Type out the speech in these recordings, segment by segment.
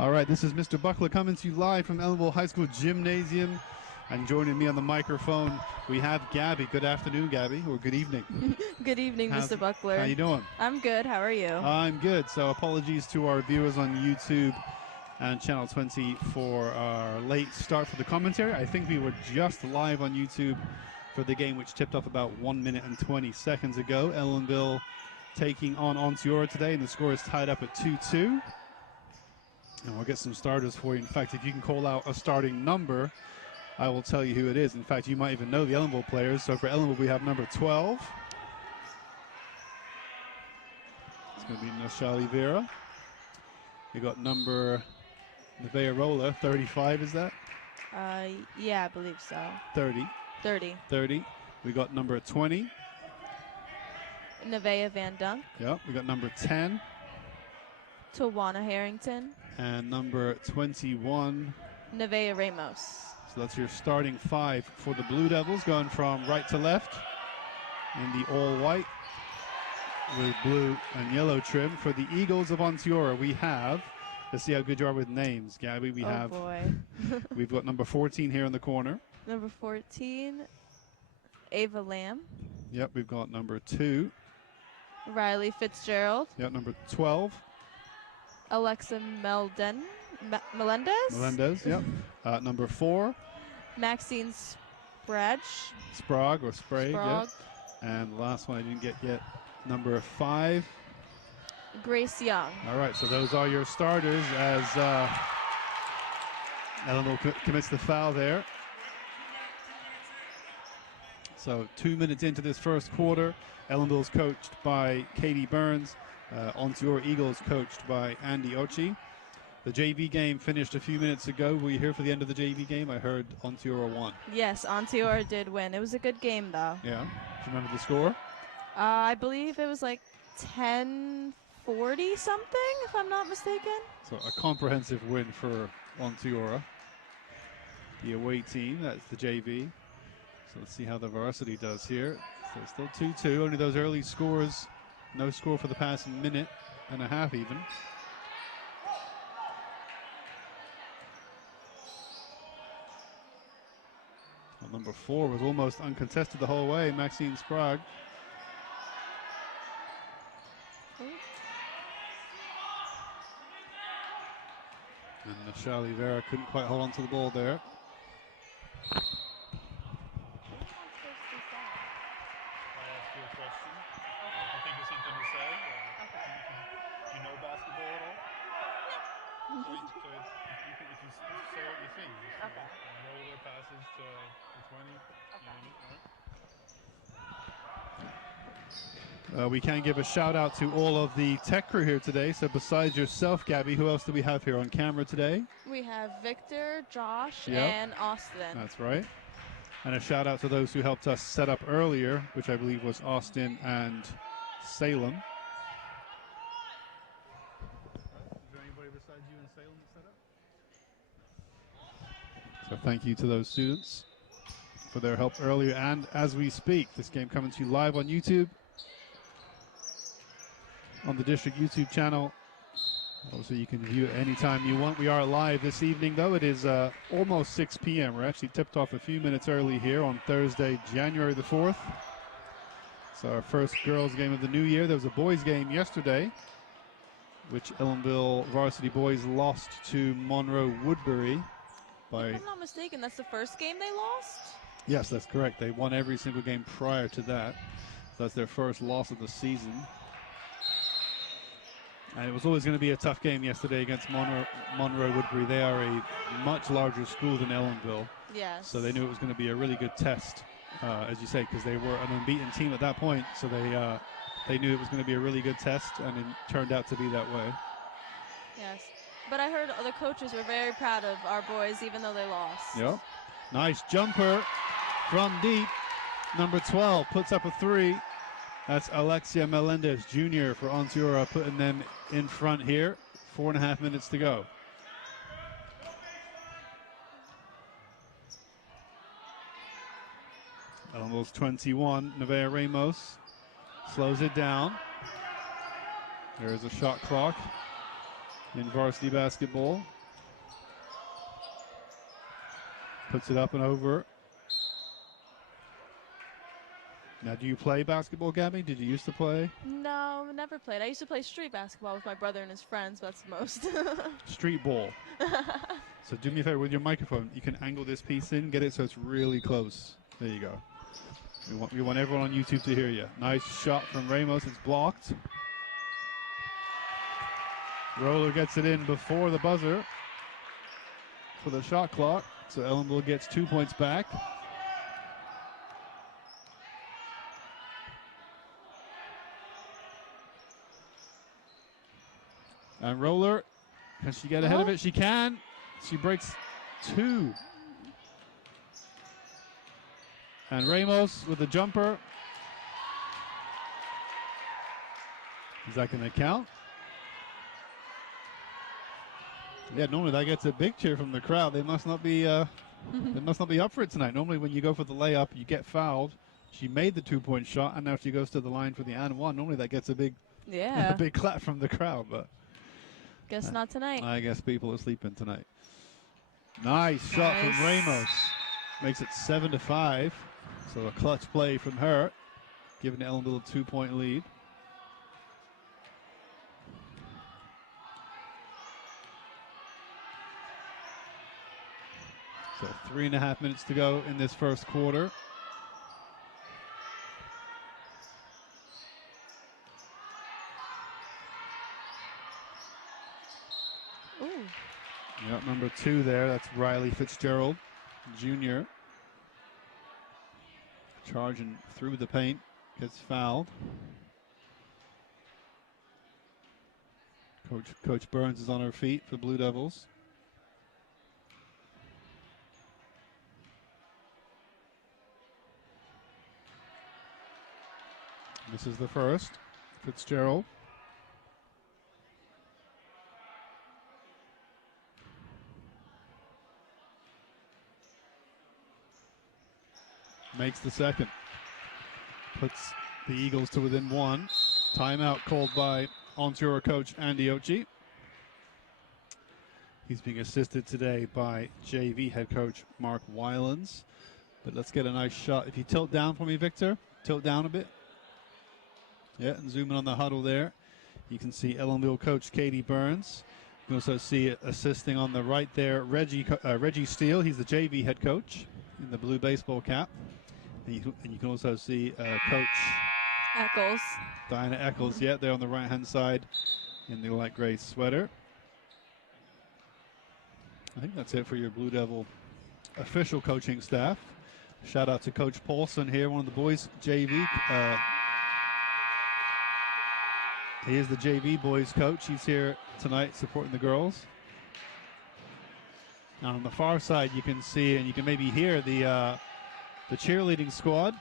All right, this is Mr. Buckler coming to you live from Ellenville High School Gymnasium. And joining me on the microphone, we have Gabby. Good afternoon, Gabby, or good evening. Good evening, Mr. Buckler. How you doing? I'm good. How are you? I'm good. So apologies to our viewers on YouTube and Channel 20 for our late start for the commentary. I think we were just live on YouTube for the game, which tipped off about 1 minute and 20 seconds ago. Ellenville taking on Onteora today, and the score is tied up at 2-2. And we'll get some starters for you. In fact, if you can call out a starting number, I will tell you who it is. In fact, you might even know the Ellenville players. So for Ellenville, we have number 12. It's going to be Nashali Vera. We got number Nevaeh Rolla, 35, is that? Yeah, I believe so. 30. 30. We got number 20. Nevaeh Van Dunk. Yep. We got number 10. Tawana Harrington. And number 21. Nevaeh Ramos. So that's your starting five for the Blue Devils, going from right to left in the all-white with blue and yellow trim. For the Eagles of Onteora, we have, let's see how good you are with names, Gabby. We've got number 14 here in the corner. Number 14, Ava Lamb. Yep, we've got number 2. Riley Fitzgerald. Yep, number 12. Alexa Melendez. Yep. Number 4. Maxine Sprague. Sprague. Yep. And the last one I didn't get yet, number 5. Grace Young. All right, so those are your starters as Ellenville commits the foul there. So 2 minutes into this first quarter, Ellenville's coached by Katie Burns. Onteora Eagles coached by Andy Ochi. The JV game finished a few minutes ago. Were you here for the end of the JV game? I heard Onteora won. Yes, Onteora did win. It was a good game, though. Yeah. Do you remember the score? I believe it was like 10-40 something, if I'm not mistaken. So a comprehensive win for Onteora. The away team, that's the JV. So let's see how the Varsity does here. So it's still 2-2. Only those early scores. No score for the past minute and a half even. Well, number 4 was almost uncontested the whole way, Maxine Sprague. And Nashali Vera couldn't quite hold on to the ball there. We can give a shout out to all of the tech crew here today. So besides yourself, Gabby, who else do we have here on camera today? We have Victor, Josh, and Austin. That's right. And a shout out to those who helped us set up earlier, which I believe was Austin and Salem. Is there anybody besides you and Salem that set up? So thank you to those students for their help earlier and as we speak. This game coming to you live on YouTube, on the district YouTube channel. Also, you can view it anytime you want. We are live this evening, though. It is almost 6 p.m. We're actually tipped off a few minutes early here on Thursday, January the 4th. So our first girls' game of the new year. There was a boys' game yesterday, which Ellenville Varsity boys lost to Monroe Woodbury. If I'm not mistaken, that's the first game they lost? Yes, that's correct. They won every single game prior to that. So that's their first loss of the season. And it was always going to be a tough game yesterday against Monroe Woodbury. They are a much larger school than Ellenville. Yes. So they knew it was going to be a really good test, as you say, because they were an unbeaten team at that point. So they knew it was going to be a really good test, and it turned out to be that way. Yes. But I heard the coaches were very proud of our boys, even though they lost. Yep. Nice jumper from deep. Number 12 puts up a 3. That's Alexia Melendez Jr. for Onteora, putting them in front here. 4.5 minutes to go. Ellenville's 21. Nevaeh Ramos slows it down. There's a shot clock. in varsity basketball. Puts it up and over. Now, do you play basketball, Gabby? Did you used to play? No, never played. I used to play street basketball with my brother and his friends, but that's the most. Street ball. So do me a favor with your microphone. You can angle this piece in, get it so it's really close. There you go. We want everyone on YouTube to hear you. Nice shot from Ramos. It's blocked. Roller gets it in before the buzzer for the shot clock. So Ellenville gets 2 points back. And Roller, can she get ahead of it? She can. She breaks 2. And Ramos with the jumper. Is that going to count? Yeah, normally that gets a big cheer from the crowd. They must not be they must not be up for it tonight. Normally when you go for the layup, you get fouled. She made the 2-point shot, and now she goes to the line for the and one. Normally that gets a big a big clap from the crowd, but guess not tonight. I guess people are sleeping tonight. Nice shot from Ramos. Makes it 7-5. So a clutch play from her, giving Ellenville a 2-point lead. So 3.5 minutes to go in this first quarter. Ooh. Yep, number 2 there. That's Riley Fitzgerald, Jr. Charging through the paint, gets fouled. Coach Burns is on her feet for Blue Devils. This is the first. Fitzgerald. Makes the second. Puts the Eagles to within 1. Timeout called by Onteora coach Andy Ochi. He's being assisted today by JV head coach Mark Wylans. But let's get a nice shot. If you tilt down for me, Victor. Tilt down a bit. Yeah, and zoom in on the huddle there. You can see Ellenville coach Katie Burns. You can also see assisting on the right there Reggie Steele. He's the JV head coach in the blue baseball cap. And you can also see Coach Eccles. Diana Eccles, yeah, there on the right-hand side in the light gray sweater. I think that's it for your Blue Devil official coaching staff. Shout out to Coach Paulson here, one of the boys, JV. He is the JV boys coach. He's here tonight supporting the girls. Now on the far side, you can see and you can maybe hear the cheerleading squad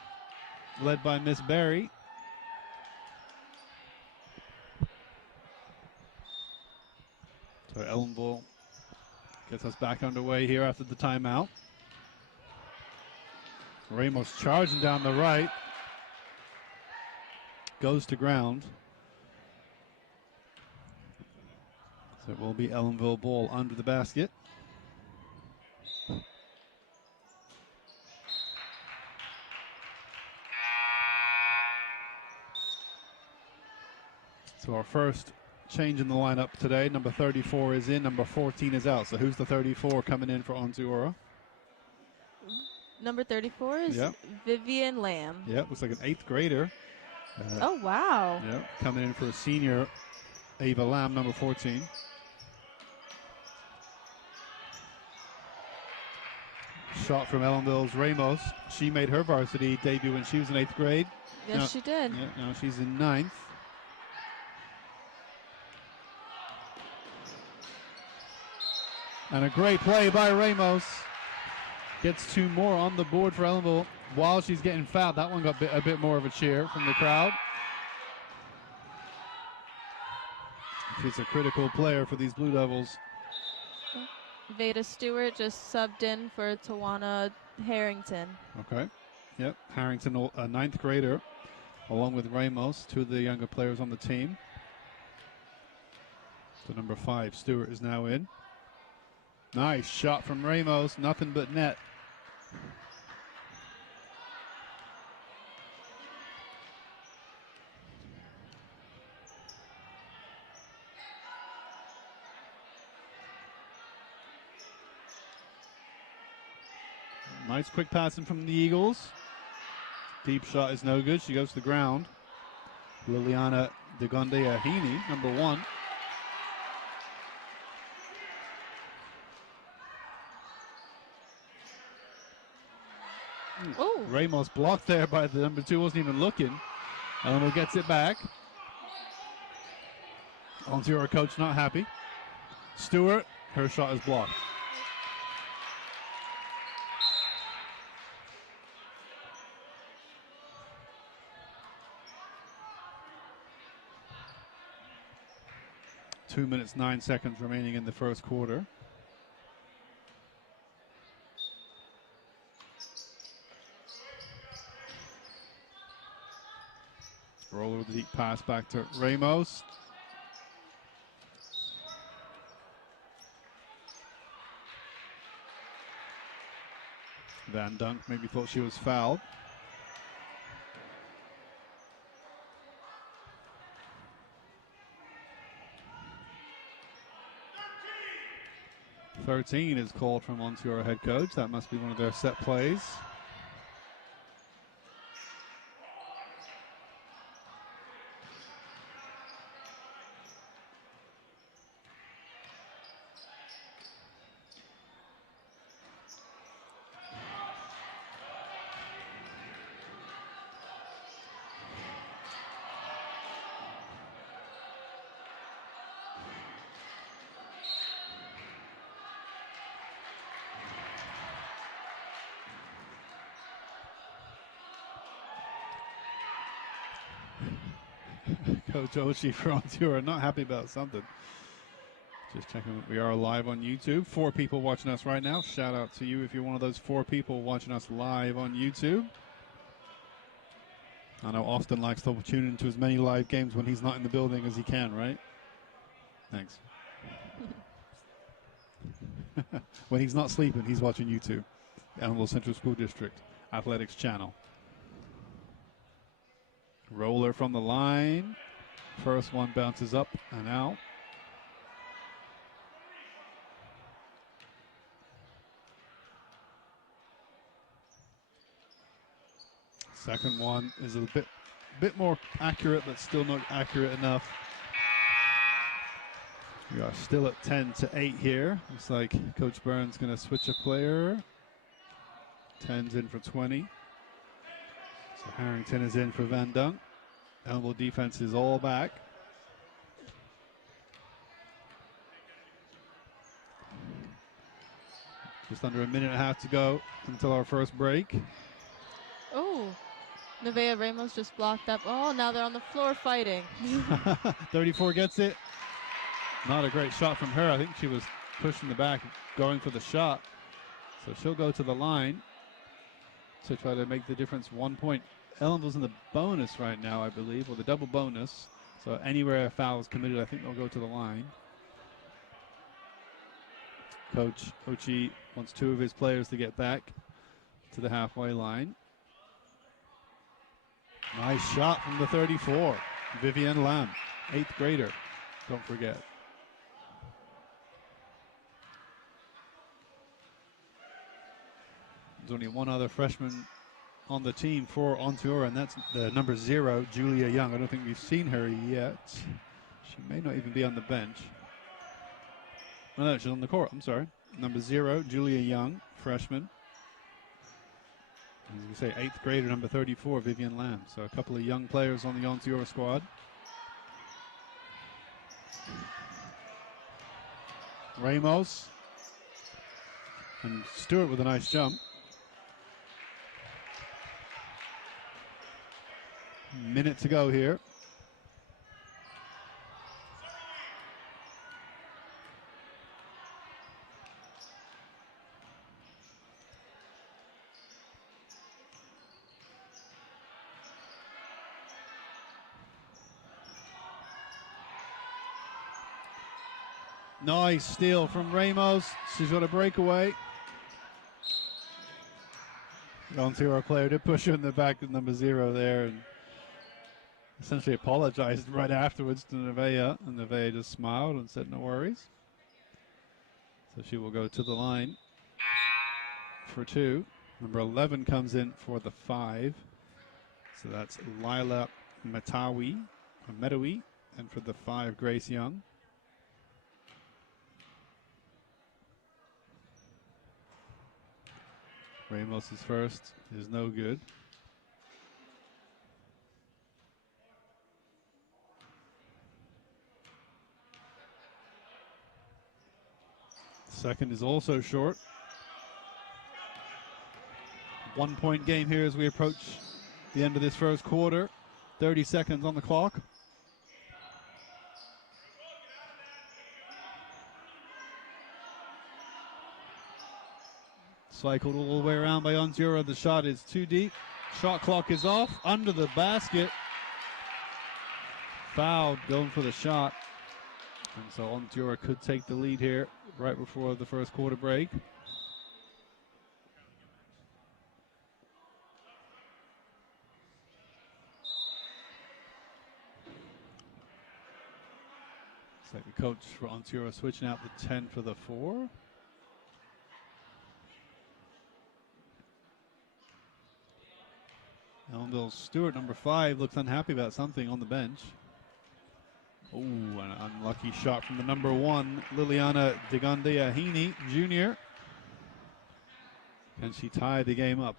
led by Miss Barry. So Ellenville gets us back underway here after the timeout. Ramos charging down the right. Goes to ground. So it will be Ellenville ball under the basket. So our first change in the lineup today. Number 34 is in, number 14 is out. So who's the 34 coming in for Onteora? Number 34 is Vivian Lamb. Yeah, looks like an 8th grader. Oh, wow. Yeah, coming in for a senior, Ava Lamb, number 14. Shot from Ellenville's Ramos. She made her varsity debut when she was in 8th grade. Yes, she did. Yeah, now she's in 9th. And a great play by Ramos. Gets 2 more on the board for Ellenville while she's getting fouled. That one got a bit more of a cheer from the crowd. She's a critical player for these Blue Devils. Veda Stewart just subbed in for Tawana Harrington. Okay. Yep. Harrington, a 9th grader, along with Ramos, 2 of the younger players on the team. So number 5, Stewart, is now in. Nice shot from Ramos, nothing but net. Nice quick passing from the Eagles. Deep shot is no good. She goes to the ground. Liliana Degonde-Ahini, number 1. Oh. Ramos blocked there by the number 2, wasn't even looking. Ellenville gets it back. Onteora coach not happy. Stewart, her shot is blocked. Two minutes, 9 seconds remaining in the first quarter. Roller with the deep pass back to Ramos. Van Dunk maybe thought she was fouled. "13" is called from Onteora head coach. That must be one of their set plays. Coach Oshie for Onteora not happy about something. Just checking, we are live on YouTube. 4 people watching us right now. Shout out to you if you're one of those 4 people watching us live on YouTube. I know Austin likes to tune into as many live games when he's not in the building as he can, right? Thanks. When he's not sleeping, he's watching YouTube. Ellenville Central School District Athletics channel. Roller from the line. First one bounces up and out. Second one is a bit more accurate, but still not accurate enough. We are still at 10-8 here. Looks like Coach Burns going to switch a player. 10's in for 20. So Harrington is in for Van Dunk. Ellenville defense is all back. Just under a minute and a half to go until our first break. Oh, Nevaeh Ramos just blocked up. Oh, now they're on the floor fighting. 34 gets it. Not a great shot from her. I think she was pushing the back, going for the shot. So she'll go to the line to try to make the difference. 1 point. Ellenville's in the bonus right now, I believe, or the double bonus. So anywhere a foul is committed, I think they'll go to the line. Coach Oshie wants 2 of his players to get back to the halfway line. Nice shot from the 34. Vivienne Lamb, 8th grader, don't forget. There's only one other freshman on the team for Onteora, and that's the number 0, Julia Young. I don't think we've seen her yet. She may not even be on the bench. Oh, no, she's on the court. I'm sorry. Number 0, Julia Young, freshman. As we say, 8th grader, number 34, Vivienne Lamb. So a couple of young players on the Onteora squad. Ramos. And Stewart with a nice jump. Minute to go here. Nice steal from Ramos. She's got a breakaway. The Onteora player did push her in the back with number 0 there and essentially apologized right afterwards to Nevaeh, and Nevaeh just smiled and said no worries. So she will go to the line for 2. Number 11 comes in for the 5. So that's Lila Medawi, and for the 5, Grace Young. Ramos' first is no good. Second is also short. 1-point game here as we approach the end of this first quarter. 30 seconds on the clock. Cycled all the way around by Onteora. The shot is too deep. Shot clock is off. Under the basket. Fouled, going for the shot. And so Onteora could take the lead here right before the first quarter break. Looks like the coach for Onteora switching out the 10 for the 4. Ellenville Stewart, number 5, looks unhappy about something on the bench. Oh, an unlucky shot from the number 1, Liliana Digandiahini Jr. Can she tie the game up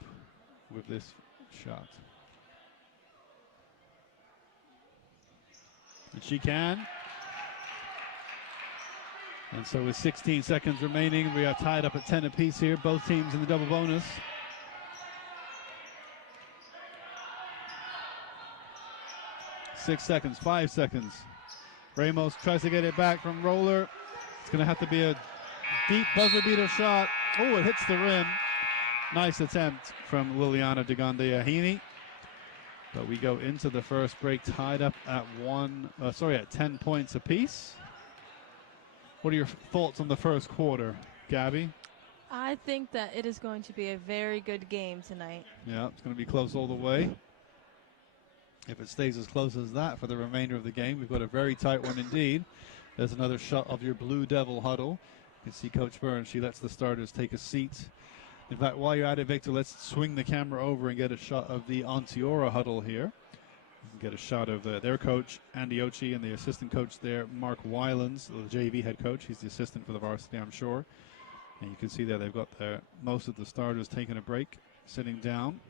with this shot? And she can. And so with 16 seconds remaining, we are tied up at 10 apiece here. Both teams in the double bonus. Six seconds, 5 seconds. Ramos tries to get it back from Roller. It's going to have to be a deep buzzer beater shot. Oh, it hits the rim. Nice attempt from Liliana Digandiahini. But we go into the first break tied up at 10 points apiece. What are your thoughts on the first quarter, Gabby? I think that it is going to be a very good game tonight. Yeah, it's going to be close all the way. If it stays as close as that for the remainder of the game, we've got a very tight one indeed. There's another shot of your Blue Devil huddle. You can see Coach Burns, she lets the starters take a seat. In fact, while you're at it, Victor, let's swing the camera over and get a shot of the Onteora huddle here. You can get a shot of their coach, Andy Ochi, and the assistant coach there, Mark Wylands, the JV head coach. He's the assistant for the varsity, I'm sure. And you can see there they've got most of the starters taking a break, sitting down.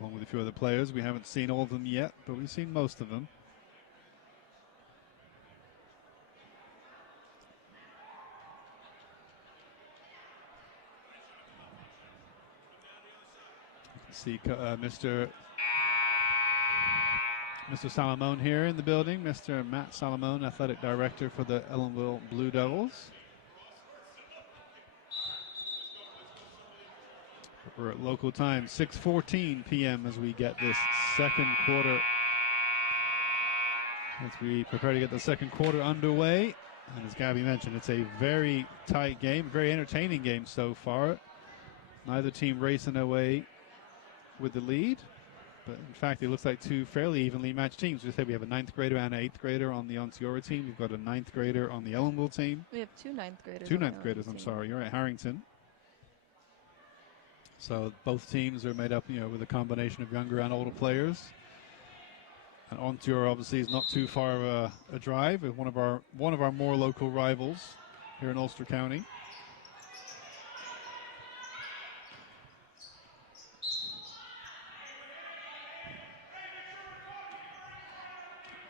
Along with a few other players. We haven't seen all of them yet, but we've seen most of them. You can see Mr. Salamone here in the building. Mr. Matt Salamone, athletic director for the Ellenville Blue Devils. We're at local time, 6:14 p.m. as we get this second quarter. As we prepare to get the second quarter underway. And as Gabby mentioned, it's a very tight game, very entertaining game so far. Neither team racing away with the lead. But in fact, it looks like two fairly evenly matched teams. We have a 9th grader and an 8th grader on the Onteora team. We've got a 9th grader on the Ellenville team. We have 2 9th graders. 2 9th graders, I'm sorry. You're at Harrington. So both teams are made up, with a combination of younger and older players. And Onteora obviously is not too far of a drive. One of our more local rivals here in Ulster County.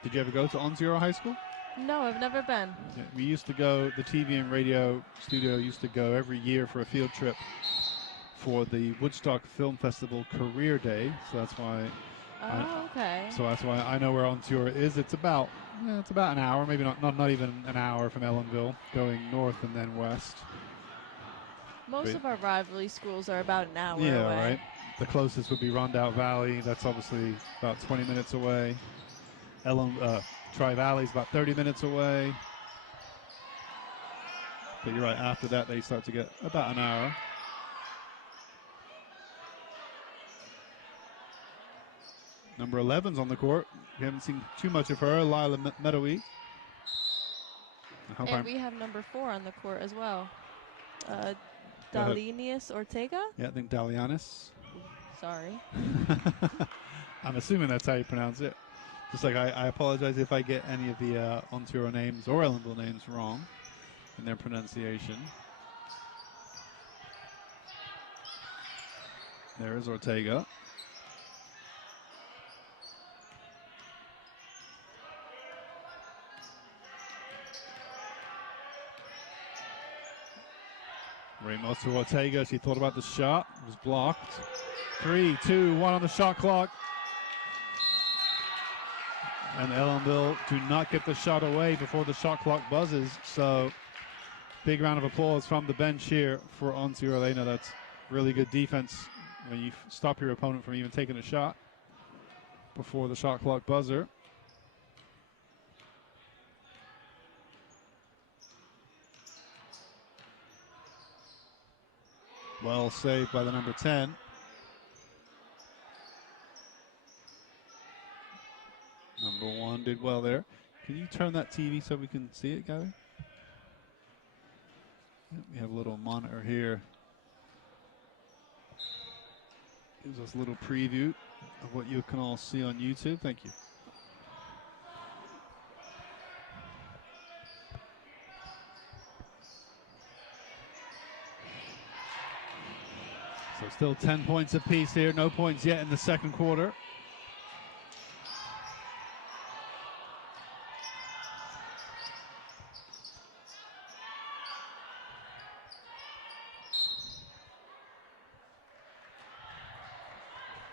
Did you ever go to Onteora High School? No, I've never been. Yeah, we used to go, the TV and radio studio used to go every year for a field trip for the Woodstock Film Festival Career Day. So that's why. Okay. So that's why I know where Onteora is. It's about an hour, maybe not even an hour from Ellenville, going north and then west. Most of our rivalry schools are about an hour away. Yeah, right. The closest would be Rondout Valley. That's obviously about 20 minutes away. Tri Valley's about 30 minutes away. But you're right, after that they start to get about an hour. Number 11's on the court. We haven't seen too much of her, Lila Meadowy. And we have number 4 on the court as well. Dalinius Ortega? Yeah, I think Dalianis. Sorry. I'm assuming that's how you pronounce it. Just like I apologize if I get any of the Onteora names or Ellenville names wrong in their pronunciation. There is Ortega. Ramos to Ortega. She thought about the shot. It was blocked. 3, 2, 1 on the shot clock. And Ellenville do not get the shot away before the shot clock buzzes. So big round of applause from the bench here for Onteora. They know that's really good defense when you stop your opponent from even taking a shot before the shot clock buzzer. Well saved by the number 10. Number 1 did well there. Can you turn that TV so we can see it, Gabby? Yeah, we have a little monitor here. Gives us a little preview of what you can all see on YouTube. Thank you. So still 10 points apiece here. No points yet in the second quarter.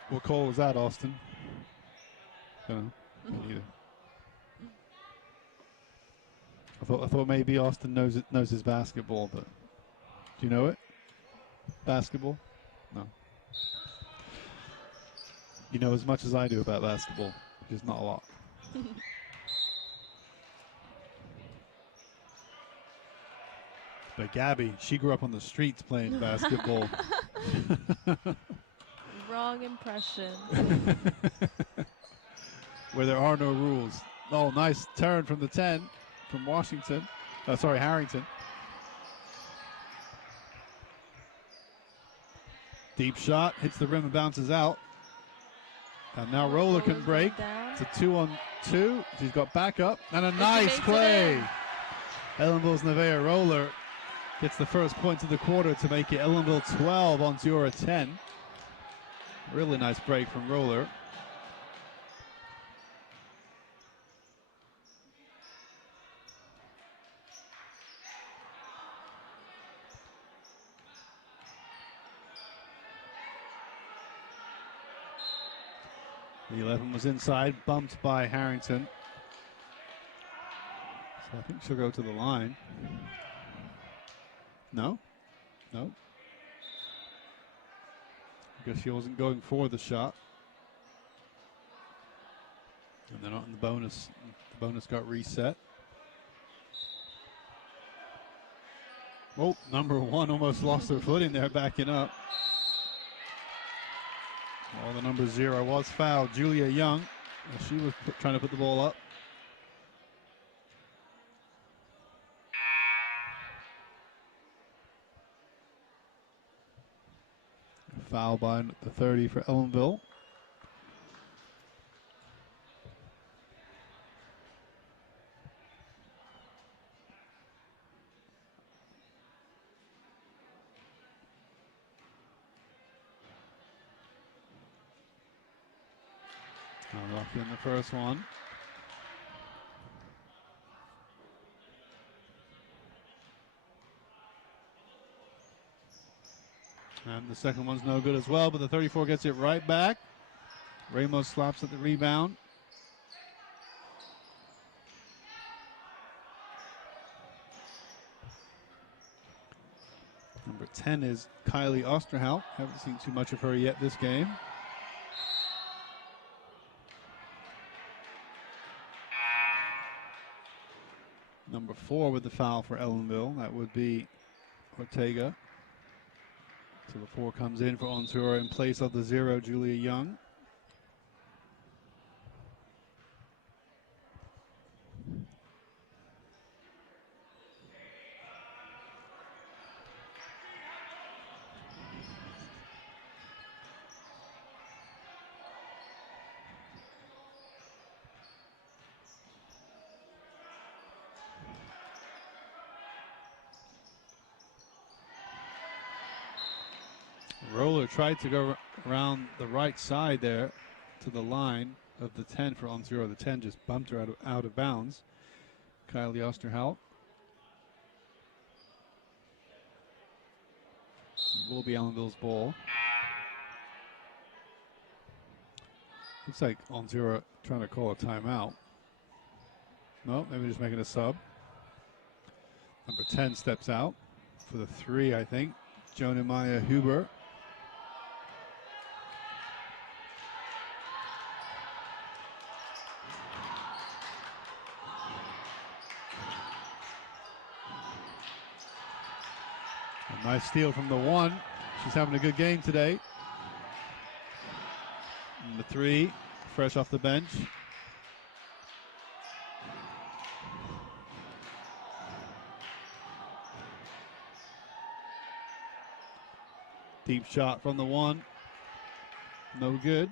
What call was that, Austin? Don't know. Me neither. I thought maybe Austin knows his basketball, but do you know it? Basketball? No. You know as much as I do about basketball, which is not a lot. But Gabby, she grew up on the streets playing basketball. Wrong impression. Where there are no rules. Oh, nice turn from the 10 from Washington. Sorry, Harrington. Deep shot, hits the rim and bounces out. And now Roller can break. It's a 2-on-2. She's got backup. And a nice play. Ellenville's Nevaeh Roller gets the first points of the quarter to make it Ellenville 12, Onteora 10. Really nice break from Roller. The 11 was inside, bumped by Harrington. So I think she'll go to the line. No? No. I guess she wasn't going for the shot. And they're not in the bonus. The bonus got reset. Oh, number 1 almost lost her footing there, backing up. Well, the number 0 was fouled. Julia Young. She was trying to put the ball up. Foul by the 30 for Ellenville. Unlucky in the first one. And the second one's no good as well, but the 34 gets it right back. Ramos slaps at the rebound. Number 10 is Kylie Osterhout. Haven't seen too much of her yet this game. Number 4 with the foul for Ellenville. That would be Ortega. So the 4 comes in for Onteora in place of the 0, Julia Young. Roller tried to go around the right side there to the line of the 10 for Onteora. The 10 just bumped her out of bounds. Kylie Osterhout. Will be Ellenville's ball. Looks like Onteora trying to call a timeout. No, maybe just making a sub. Number 10 steps out for the 3, I think. Jonah Maya Huber. A nice steal from the 1. She's having a good game today. And the 3, fresh off the bench. Deep shot from the 1. No good.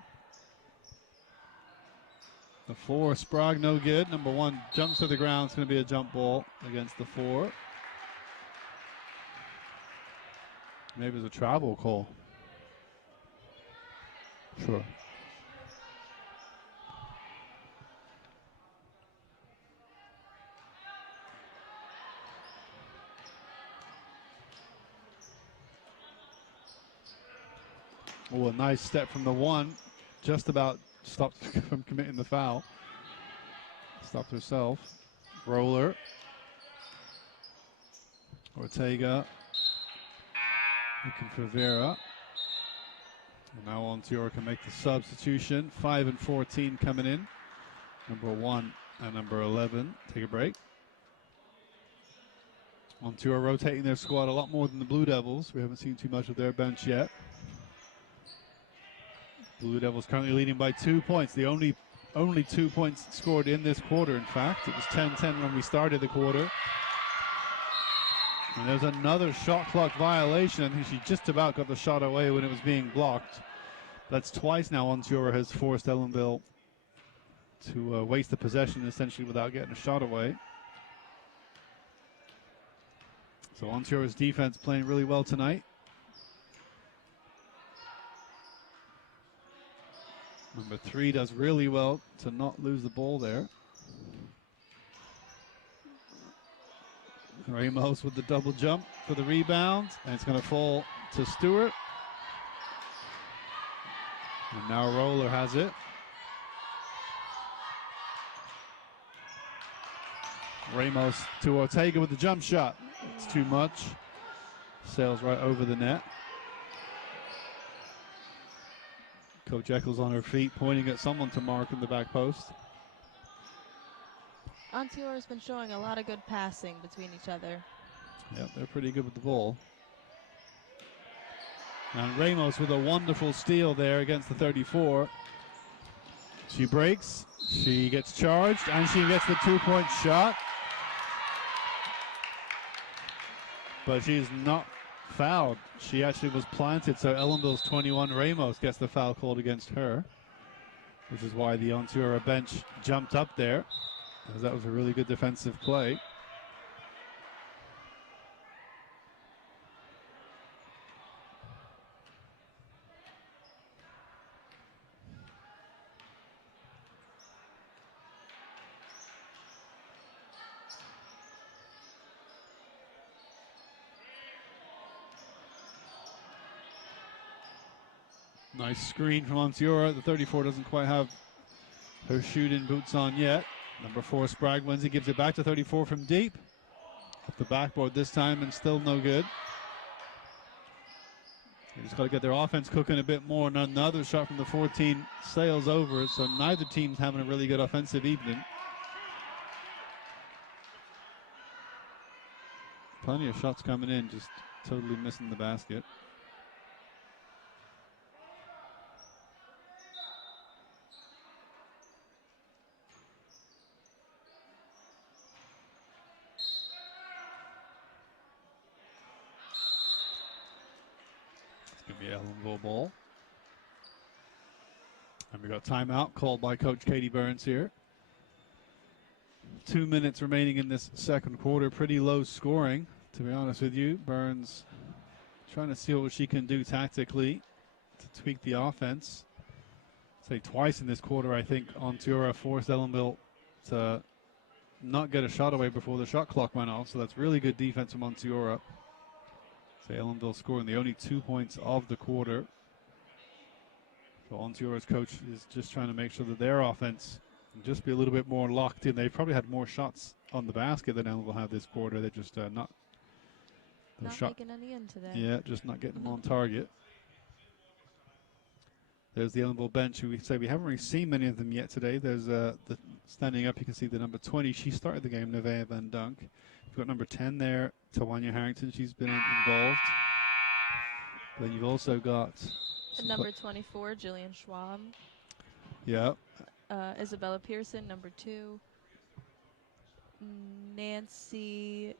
The 4, Sprague, no good. Number 1 jumps to the ground. It's going to be a jump ball against the 4. Maybe it's a travel call. Sure. Oh, a nice step from the 1. Just about stopped from committing the foul. Stopped herself. Roller. Ortega. Looking for Vera. And now Onteora can make the substitution. 5 and 14 coming in. Number 1 and number 11. Take a break. Onteora rotating their squad a lot more than the Blue Devils. We haven't seen too much of their bench yet. Blue Devils currently leading by 2 points. The only 2 points scored in this quarter, in fact. It was 10-10 when we started the quarter. And there's another shot clock violation. I think she just about got the shot away when it was being blocked. That's twice now Onteora has forced Ellenville to waste the possession essentially without getting a shot away. So Onteora's defense playing really well tonight. Number 3 does really well to not lose the ball there. Ramos with the double jump for the rebound, and it's going to fall to Stewart. And now Roller has it. Ramos to Ortega with the jump shot. It's too much. Sails right over the net. Coach Eccles on her feet, pointing at someone to mark in the back post. Onteora has been showing a lot of good passing between each other. Yep, they're pretty good with the ball. And Ramos with a wonderful steal there against the 34. She breaks, she gets charged, and she gets the 2-point shot. But she's not fouled. She actually was planted, so Ellenville's 21, Ramos, gets the foul called against her, which is why the Onteora bench jumped up there, as that was a really good defensive play. Nice screen from Onteora. The 34 doesn't quite have her shooting boots on yet. Number 4, Sprague wins. He gives it back to 34 from deep. Off the backboard this time, and still no good. They just got to get their offense cooking a bit more. And another shot from the 14 sails over, so neither team's having a really good offensive evening. Plenty of shots coming in, just totally missing the basket. It's going to be Ellenville ball. And we got timeout called by Coach Katie Burns here. 2 minutes remaining in this second quarter. Pretty low scoring, to be honest with you. Burns trying to see what she can do tactically to tweak the offense. Say twice in this quarter, I think Onteora forced Ellenville to not get a shot away before the shot clock went off. So that's really good defense from Onteora. Say Ellenville scoring the only 2 points of the quarter. So Onteora's coach is just trying to make sure that their offense can just be a little bit more locked in. They probably had more shots on the basket than Ellenville have this quarter. They're just not making any in today. Yeah, just not getting them on target. There's the Ellenville bench, who we say we haven't really seen many of them yet today. There's standing up, you can see the number 20. She started the game, Nevaeh Van Dunk. You've got number 10 there, Tawanya Harrington. She's been involved. Then you've also got number 24, Jillian Schwab. Yeah. Isabella Pearson, number 2. Nancy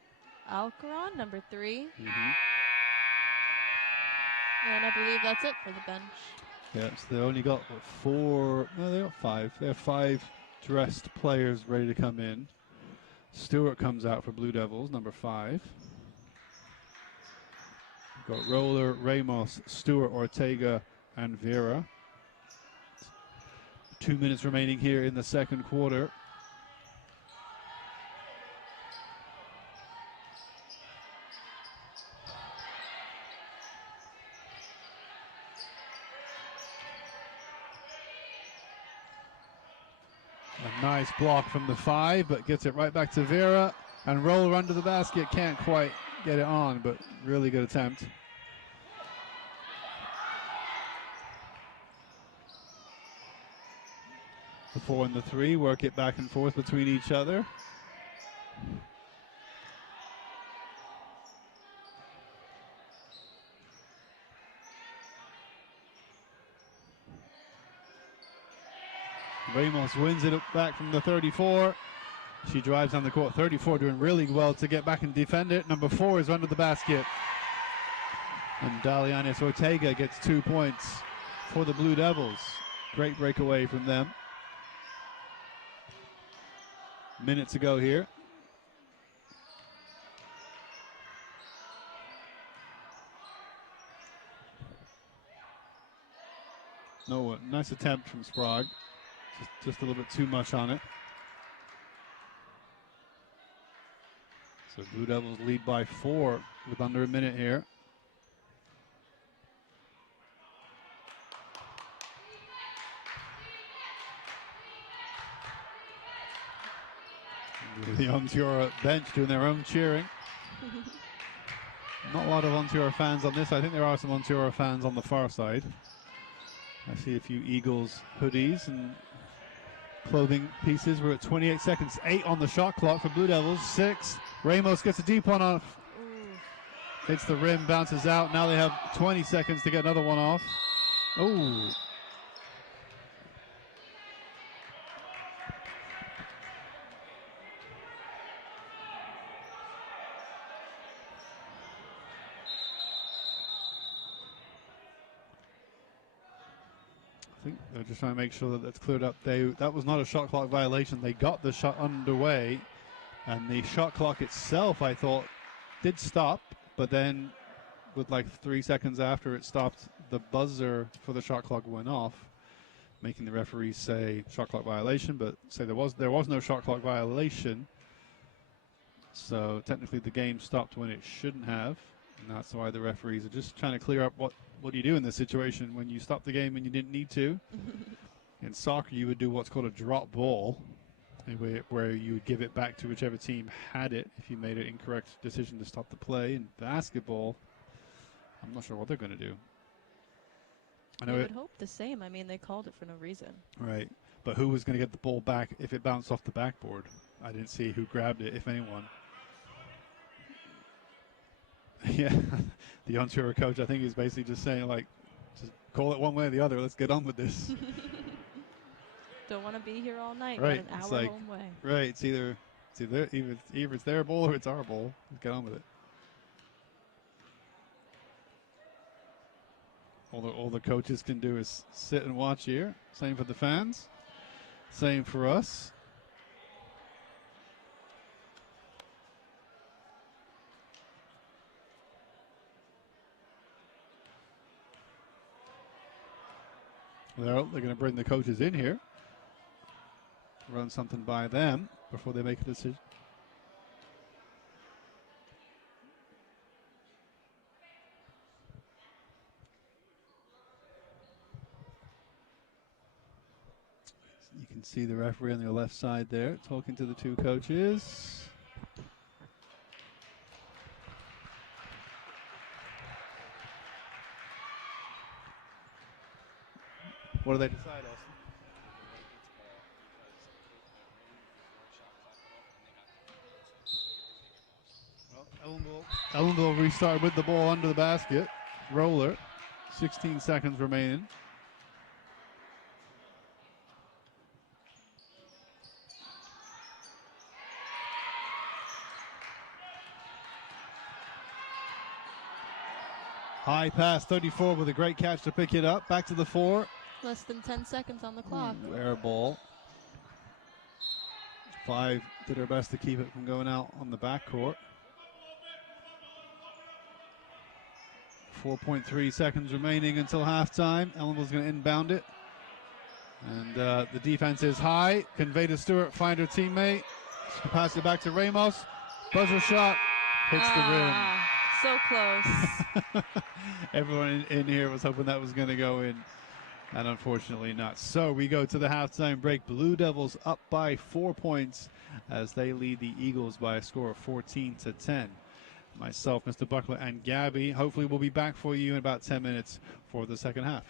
Alcaron, number 3. And I believe that's it for the bench. Yeah, so they only got 4. No, they got 5. They have 5 dressed players ready to come in. Stewart comes out for Blue Devils, number 5. We've got Roller, Ramos, Stewart, Ortega, and Vera. 2 minutes remaining here in the second quarter. A nice block from the 5, but gets it right back to Vera. And Roller under the basket, can't quite get it on, but really good attempt. The 4 and the 3 work it back and forth between each other. Ramos wins it back from the 34. She drives down the court. 34 doing really well to get back and defend it. Number 4 is under the basket. And Dalianis Ortega gets 2 points for the Blue Devils. Great breakaway from them. Minute to go here. No, nice attempt from Sprague. Just a little bit too much on it. So Blue Devils lead by 4 with under a minute here. The Onteora bench doing their own cheering. Not a lot of Onteora fans on this. I think there are some Onteora fans on the far side. I see a few Eagles hoodies and clothing pieces. We're at 28 seconds. 8 on the shot clock for Blue Devils. 6. Ramos gets a deep one off. Hits the rim, bounces out. Now they have 20 seconds to get another one off. Oh. I think they're just trying to make sure that that's cleared up. That was not a shot clock violation. They got the shot underway, and the shot clock itself, I thought, did stop, but then with like 3 seconds after it stopped, the buzzer for the shot clock went off, making the referees say shot clock violation, but say there was no shot clock violation. So technically the game stopped when it shouldn't have, and that's why the referees are just trying to clear up what do you do in this situation when you stop the game and you didn't need to. In soccer, you would do what's called a drop ball, where you would give it back to whichever team had it if you made an incorrect decision to stop the play. In basketball, I'm not sure what they're going to do. I would hope the same. I mean, they called it for no reason. Right. But who was going to get the ball back if it bounced off the backboard? I didn't see who grabbed it, if anyone. Yeah, the Onteora coach, I think he's basically just saying, like, just call it one way or the other. Let's get on with this. Don't want to be here all night. Right. Got an It's hour like, home way. right. Either it's their bowl or it's our bowl. Let's get on with it. All the coaches can do is sit and watch here. Same for the fans. Same for us. Well, they're going to bring the coaches in here. Run something by them before they make a decision. You can see the referee on your left side there talking to the two coaches. What do they decide, Austin? Well, Ellenville restarted with the ball under the basket. Roller. 16 seconds remaining. High pass, 34 with a great catch to pick it up. Back to the 4. Less than 10 seconds on the clock. Air ball. 5 did her best to keep it from going out on the backcourt. 4.3 seconds remaining until halftime. Ellenville's going to inbound it. And the defense is high. Convey to Stewart, find her teammate. She pass it back to Ramos. Buzzer shot. Hits the rim. So close. Everyone in here was hoping that was going to go in. And unfortunately not. So we go to the halftime break. Blue Devils up by 4 points as they lead the Eagles by a score of 14-10. Myself, Mr. Buckler, and Gabby, hopefully we'll be back for you in about 10 minutes for the second half.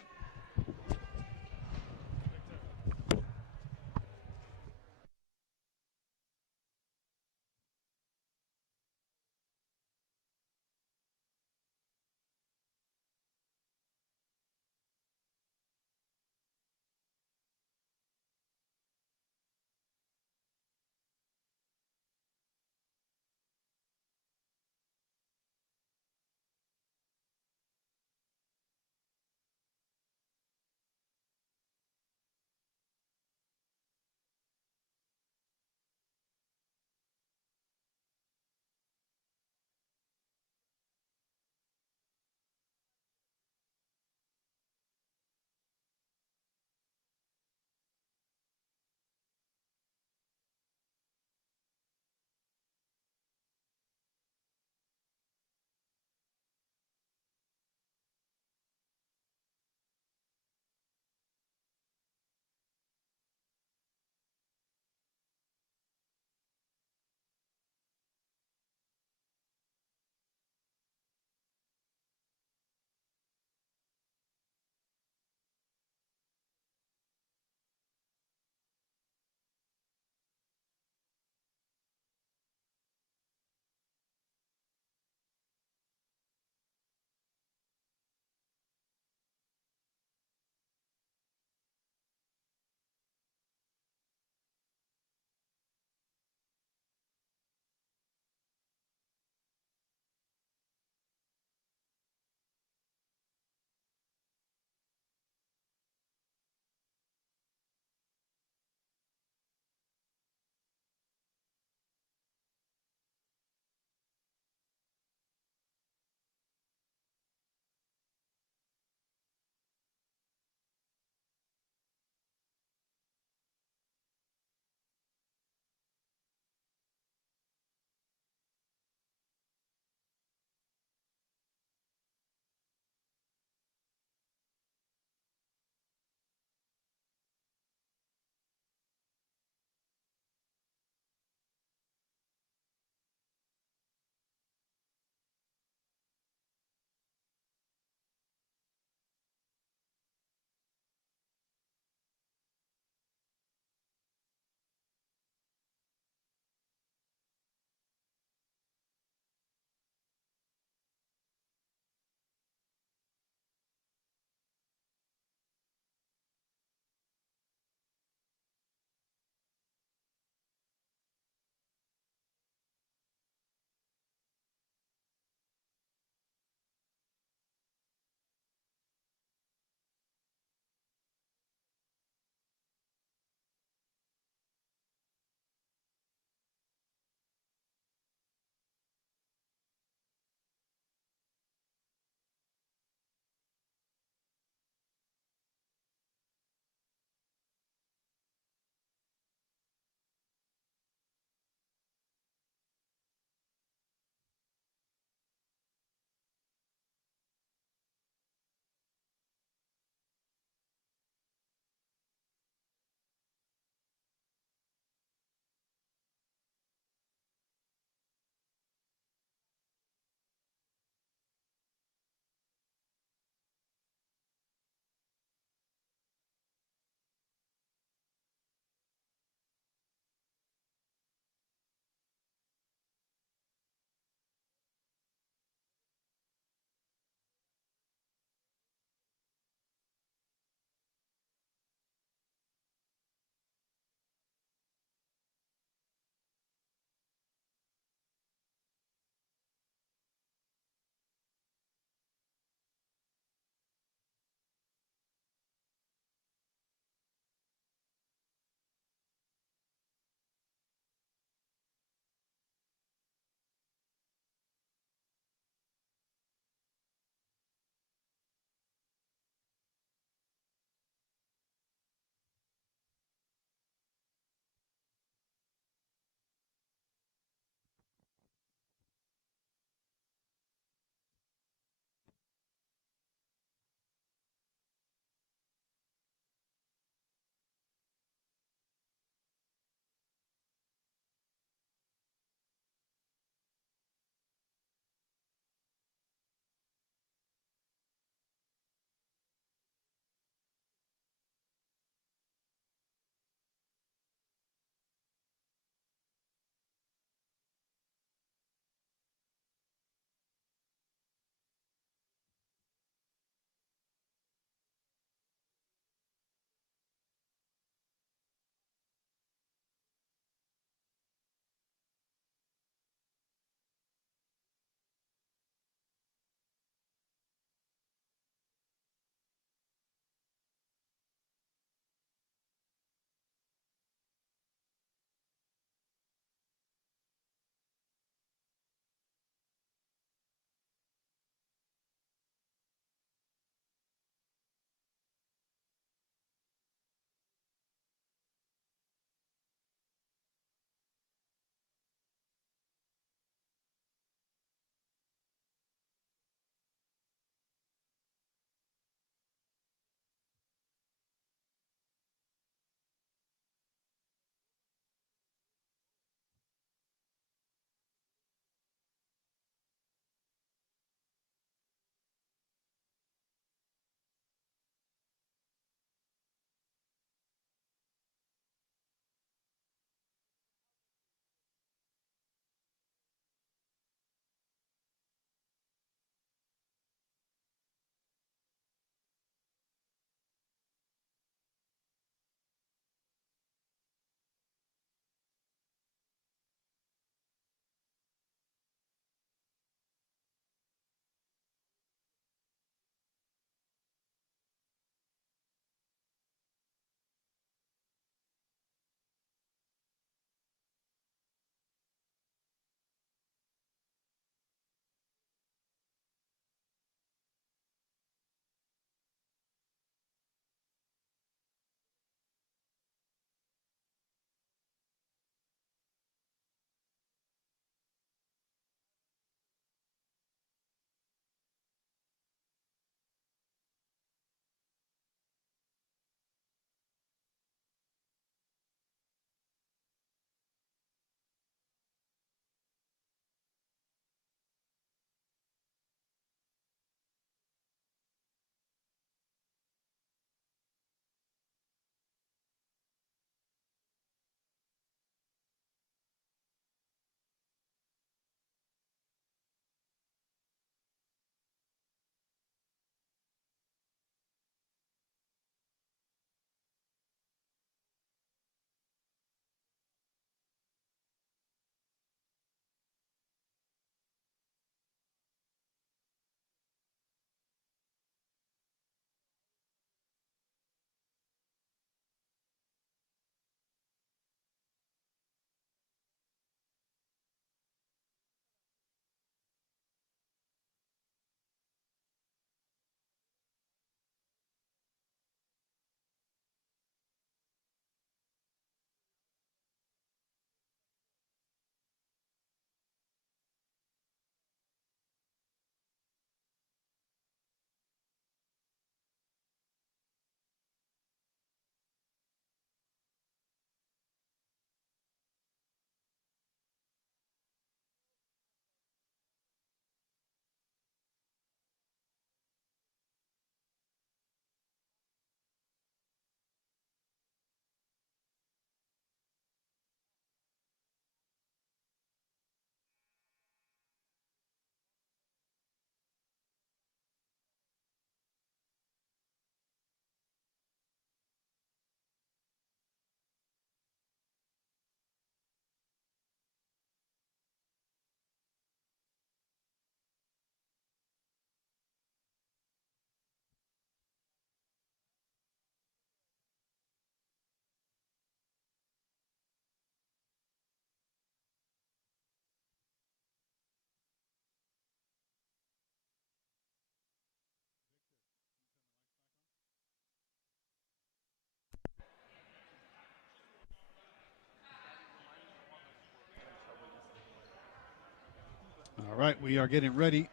All right, we are getting ready.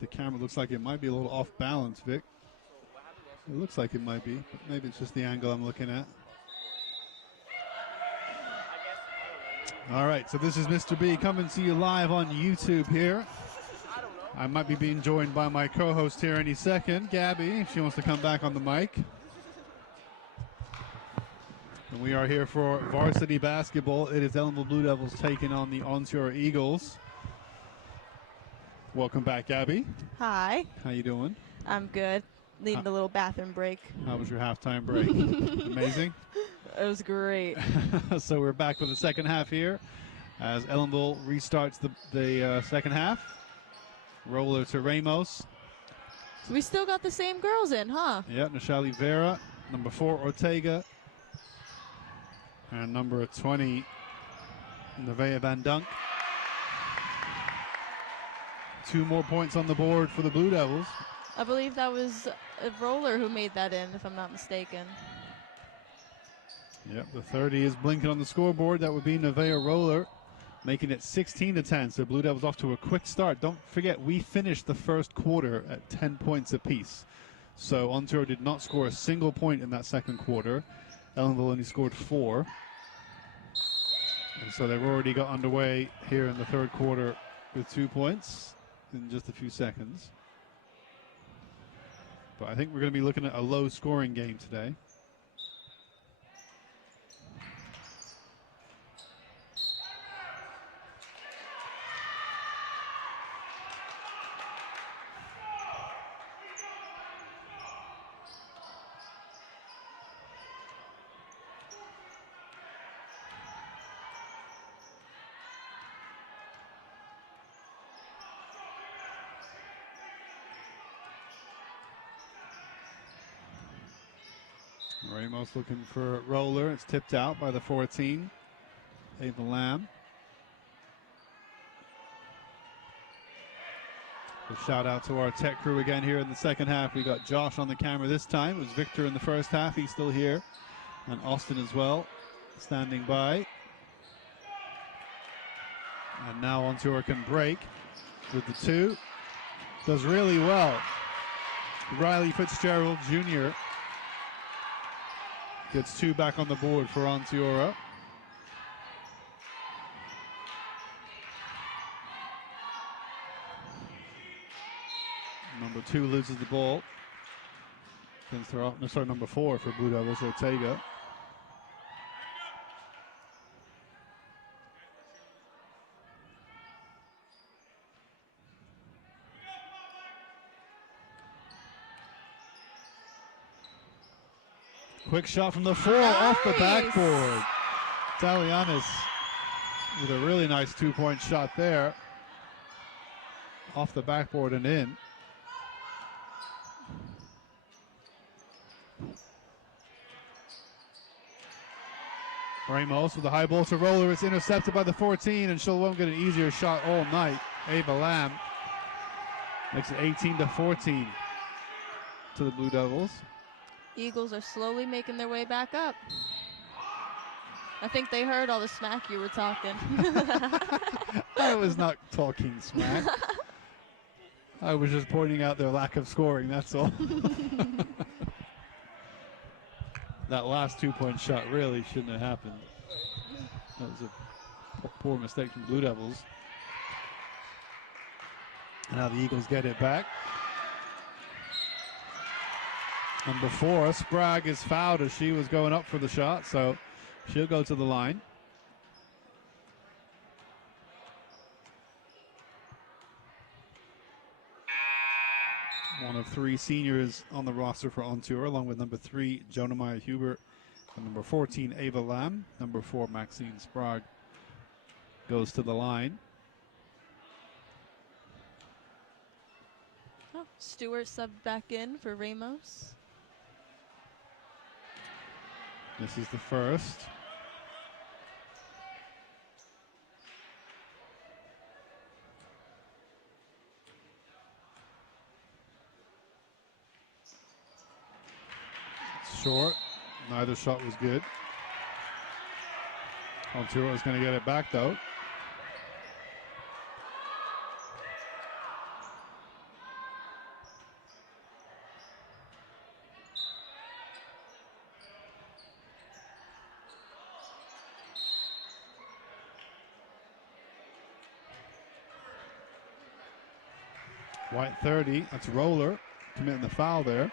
The camera looks like it might be a little off balance, Vic. It looks like it might be, but maybe it's just the angle I'm looking at. All right, so this is Mr. B coming to you live on YouTube here. I might be being joined by my co-host here any second, Gabby, if she wants to come back on the mic. And we are here for varsity basketball. It is Ellenville Blue Devils taking on the Onteora Eagles. Welcome back, Gabby. Hi. How you doing? I'm good. Needed a little bathroom break. How was your halftime break? Amazing. It was great. So we're back for the second half here as Ellenville restarts the second half. Roller to Ramos. We still got the same girls in, huh? Yep, Nashali Vera, number 4 Ortega, and number 20 Nevaeh Van Dunk. 2 more points on the board for the Blue Devils. I believe that was a roller who made that in, if I'm not mistaken. Yep, the 30 is blinking on the scoreboard. That would be Nevaeh Roller, making it 16-10. So Blue Devils off to a quick start. Don't forget, we finished the first quarter at 10 points apiece. So Onteora did not score a single point in that second quarter. Ellenville only scored 4. And so they've already got underway here in the third quarter with 2 points in just a few seconds. But I think we're going to be looking at a low-scoring game today. Ramos looking for a roller. It's tipped out by the 14, Ava Lamb. A shout out to our tech crew again here in the second half. We got Josh on the camera this time. It was Victor in the first half. He's still here. And Austin as well, standing by. And now Onteora can break with the 2. Does really well. Riley Fitzgerald Jr. gets 2 back on the board for Onteora. Number 2 loses the ball. Number 4 for Blue Devils, Ortega. Quick shot from the 4 off the backboard. Italianis with a really nice 2-point shot there. Off the backboard and in. Ramos with a high ball to roller. It's intercepted by the 14, and she'll won't get an easier shot all night. Ava Lamb makes it 18-14 to the Blue Devils. Eagles are slowly making their way back up. I think they heard all the smack you were talking. I was not talking smack. I was just pointing out their lack of scoring, that's all. That last 2-point shot really shouldn't have happened. That was a poor mistake from Blue Devils. And now the Eagles get it back. Number 4, Sprague is fouled as she was going up for the shot, so she'll go to the line. One of 3 seniors on the roster for Onteora, along with number 3, Jonah Meyer Hubert, and number 14, Ava Lamb. Number 4, Maxine Sprague goes to the line. Oh, Stewart subbed back in for Ramos. This is the first. It's short. Neither shot was good. Onteora is going to get it back though. White 30. That's Roller committing the foul there.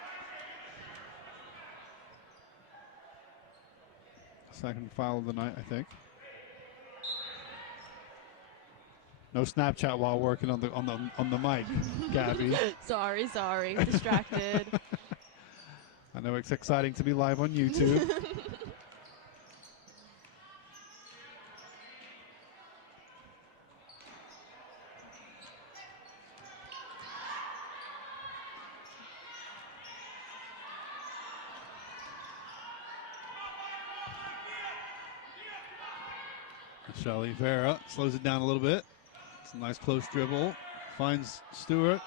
Second foul of the night, I think. No Snapchat while working on the mic, Gabby. Sorry, distracted. I know it's exciting to be live on YouTube. Shelly Vera slows it down a little bit. It's a nice close dribble. Finds Stewart.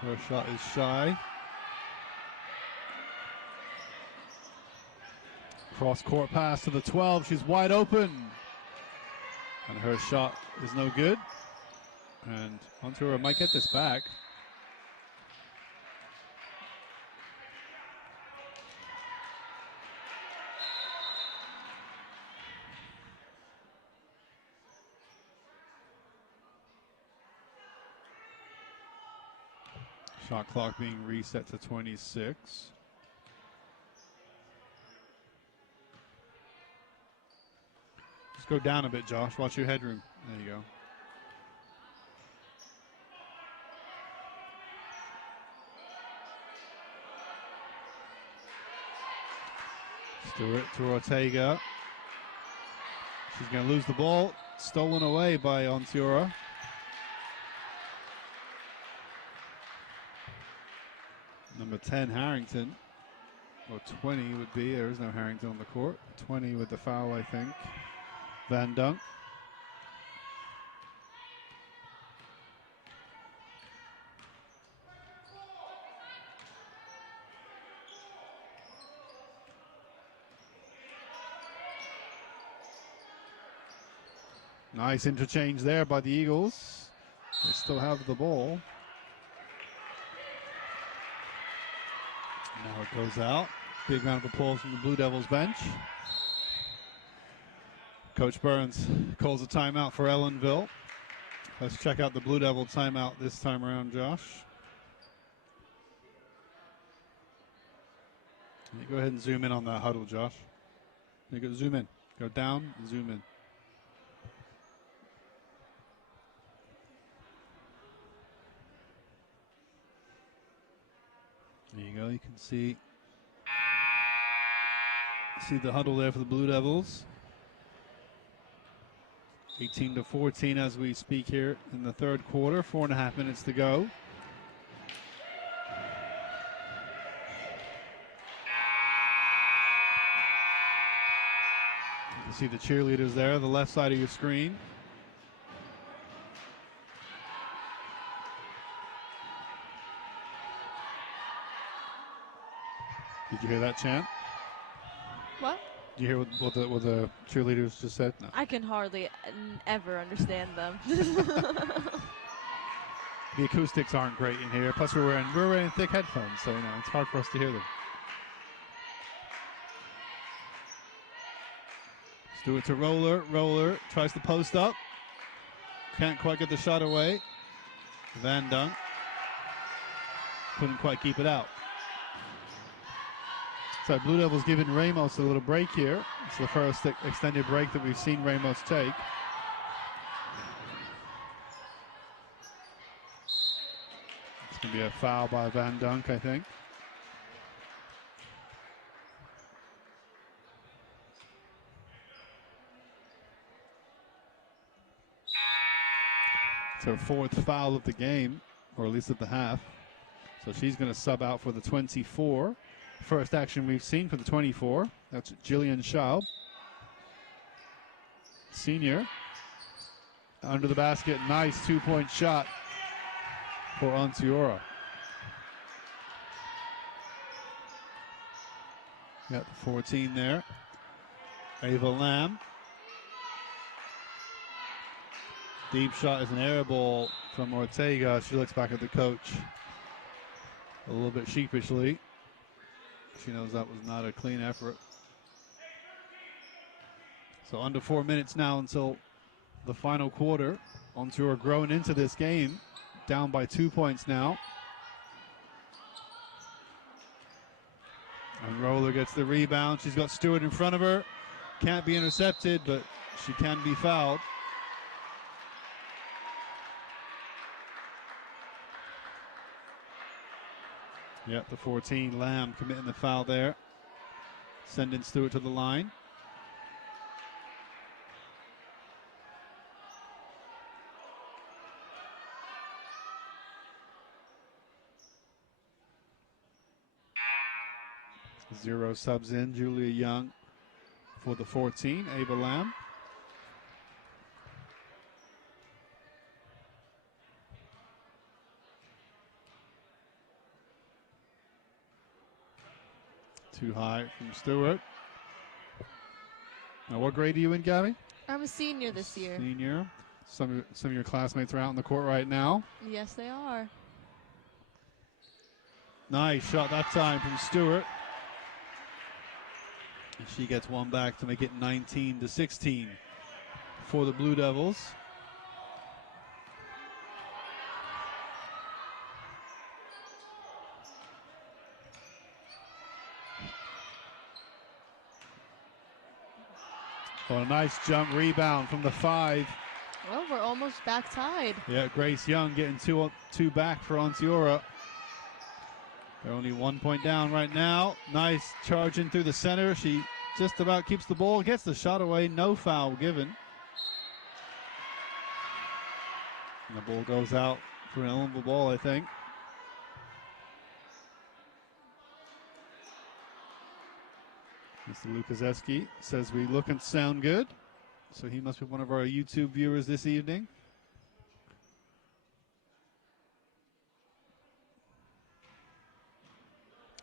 Her shot is shy. Cross court pass to the 12. She's wide open. And her shot is no good. And Onteora might get this back. Shot clock being reset to 26. Just go down a bit, Josh. Watch your headroom. There you go. Stewart to Ortega. She's going to lose the ball. Stolen away by Onteora. Number 10, Harrington, or 20 would be. There is no Harrington on the court. 20 with the foul, I think. Van Dunk. Nice interchange there by the Eagles. They still have the ball. Now it goes out. Big round of applause from the Blue Devils bench. Coach Burns calls a timeout for Ellenville. Let's check out the Blue Devil timeout this time around, Josh. You go ahead and zoom in on that huddle, Josh. You go zoom in. Go down, zoom in. There you go. You can see the huddle there for the Blue Devils. 18-14 as we speak here in the third quarter. 4.5 minutes to go. You can see the cheerleaders there on the left side of your screen. Did you hear that chant? What? Did you hear what the cheerleaders just said? No. I can hardly ever understand them. The acoustics aren't great in here. Plus, we're wearing thick headphones, so it's hard for us to hear them. Stewart to Roller. Roller tries to post up. Can't quite get the shot away. Van Dunk couldn't quite keep it out. So Blue Devils giving Ramos a little break here. It's the first extended break that we've seen Ramos take. It's going to be a foul by Van Dunk, I think. It's her fourth foul of the game, or at least at the half. So she's going to sub out for the 24. First action we've seen for the 24. That's Jillian Schaub. Senior. Under the basket. Nice two-point shot for Onteora. Got the 14 there. Ava Lamb. Deep shot is an air ball from Ortega. She looks back at the coach a little bit sheepishly. She knows that was not a clean effort. So under 4 minutes now until the final quarter. Onteora growing into this game. down by 2 points now. And Roller gets the rebound. She's got Stewart in front of her. Can't be intercepted, but she can be fouled. Yep, the 14, Lamb, committing the foul there. Sending Stewart to the line. Zero subs in. Julia Young for the 14, Ava Lamb. Too high from Stewart. Now, what grade are you in, Gabby? I'm a senior this year. Senior. Some of your classmates are out on the court right now. Yes, they are. Nice shot that time from Stewart. And she gets one back to make it 19-16 for the Blue Devils. Oh, a nice jump rebound from the 5. Well, we're almost back tied. Yeah, Grace Young getting two back for Onteora. They're only 1 point down right now. Nice charge in through the center. She just about keeps the ball, gets the shot away. No foul given. And the ball goes out for an Ellenville ball, I think. Mr. Lukaseski says we look and sound good. So he must be one of our YouTube viewers this evening.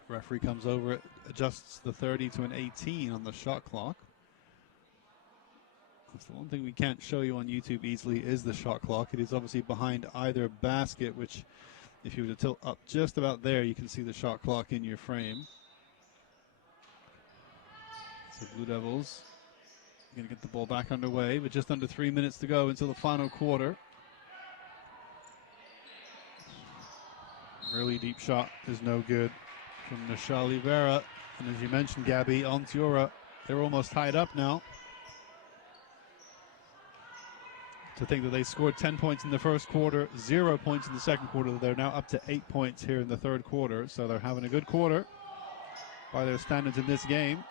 Referee comes over, adjusts the 30 to an 18 on the shot clock. That's the one thing we can't show you on YouTube easily is the shot clock. It is obviously behind either basket, which if you were to tilt up just about there, you can see the shot clock in your frame. So Blue Devils going to get the ball back underway, but just under 3 minutes to go until the final quarter. Really deep shot is no good from Nishali Vera. And as you mentioned, Gabby, Onteora, they're almost tied up now. To think that they scored 10 points in the first quarter, 0 points in the second quarter, they're now up to 8 points here in the third quarter. So they're having a good quarter by their standards in this game.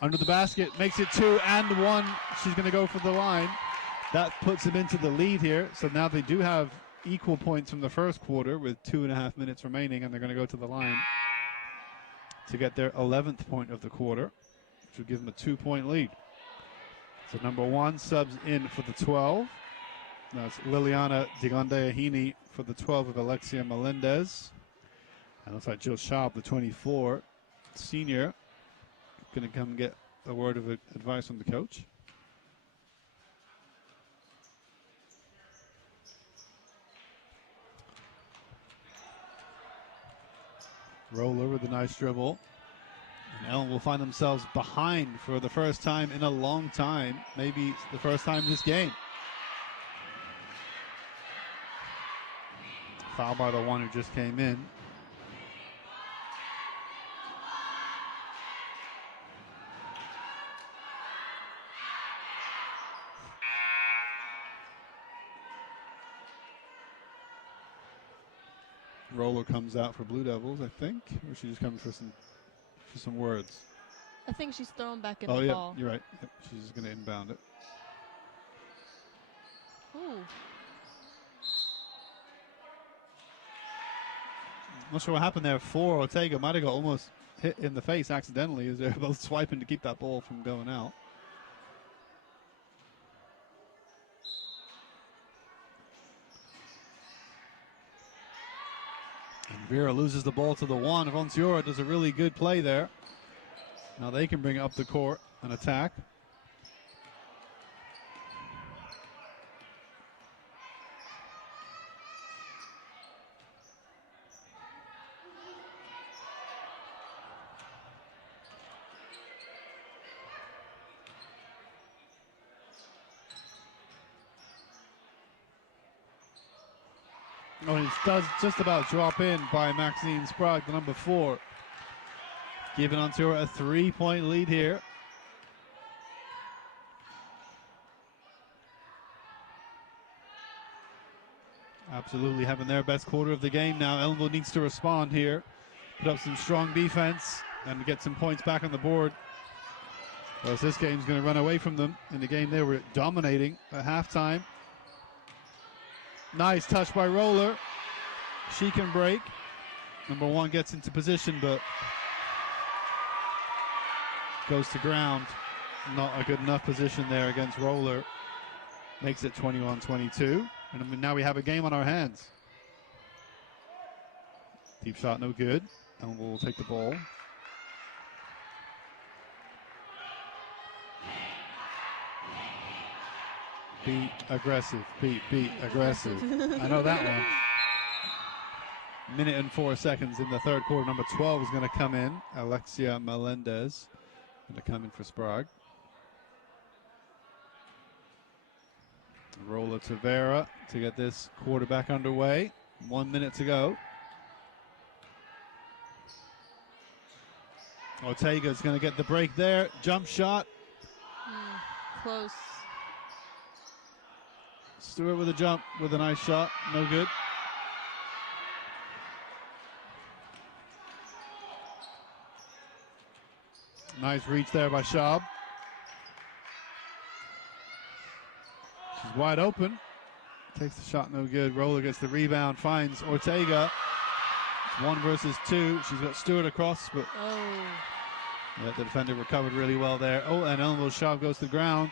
Under the basket, makes it 2 and 1. She's going to go for the line. That puts them into the lead here. So now they do have equal points from the first quarter with 2.5 minutes remaining, and they're going to go to the line to get their 11th point of the quarter, which would give them a 2-point lead. So number 1 subs in for the 12. That's Liliana Digondeahini for the 12 of Alexia Melendez. And looks like Jill Schaub, the 24 senior, going to come get a word of advice from the coach. Roller with a nice dribble. And Ellen will find themselves behind for the first time in a long time. Maybe it's the first time in this game. Foul by the one who just came in. Roller comes out for Blue Devils, I think, or she just coming for some words. I think she's thrown back in the ball. Oh, yeah, you're right. Yep, she's just going to inbound it. Ooh. Not sure what happened there. Ortega might have got almost hit in the face accidentally as they're both swiping to keep that ball from going out. And Vera loses the ball to the one. Onteora does a really good play there. Now they can bring it up the court and attack. Oh, it does just about drop in by Maxine Sprague, the number 4. Giving Onteora a 3-point lead here. Absolutely having their best quarter of the game now. Ellenville needs to respond here. Put up some strong defense and get some points back on the board. Whereas this game's going to run away from them. In the game they were dominating at halftime. Nice touch by Roller. She can break. Number 1 gets into position, but goes to ground. Not a good enough position there against Roller. Makes it 21-22. And now we have a game on our hands. Deep shot, no good. And we'll take the ball. Be aggressive. Be aggressive. I know that one. Minute and 4 seconds in the third quarter. Number 12 is going to come in. Alexia Melendez going to come in for Sprague. Roller to Vera to get this quarter back underway. 1 minute to go. Ortega's going to get the break there. Jump shot. Close. Stewart with a jump with a nice shot. No good. Nice reach there by Schaub. She's wide open. Takes the shot, no good. Roller gets the rebound, finds Ortega. It's 1 versus 2. She's got Stewart across, but yeah, the defender recovered really well there. Oh, and Ellenville's Schaub goes to the ground.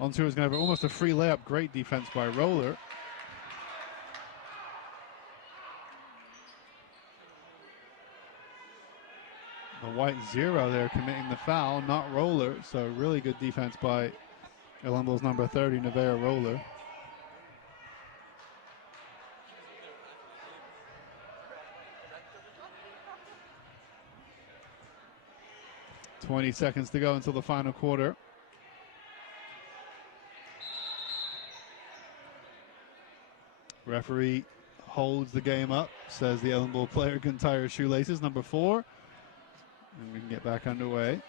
Onteora's going to have almost a free layup. Great defense by Roller. The white 0 there committing the foul, not Roller. So really good defense by Ellenville's number 30, Nevaeh Roller. .20 to go until the final quarter. Referee holds the game up, says the Ellenville player can tie her shoelaces, number 4. And we can get back underway.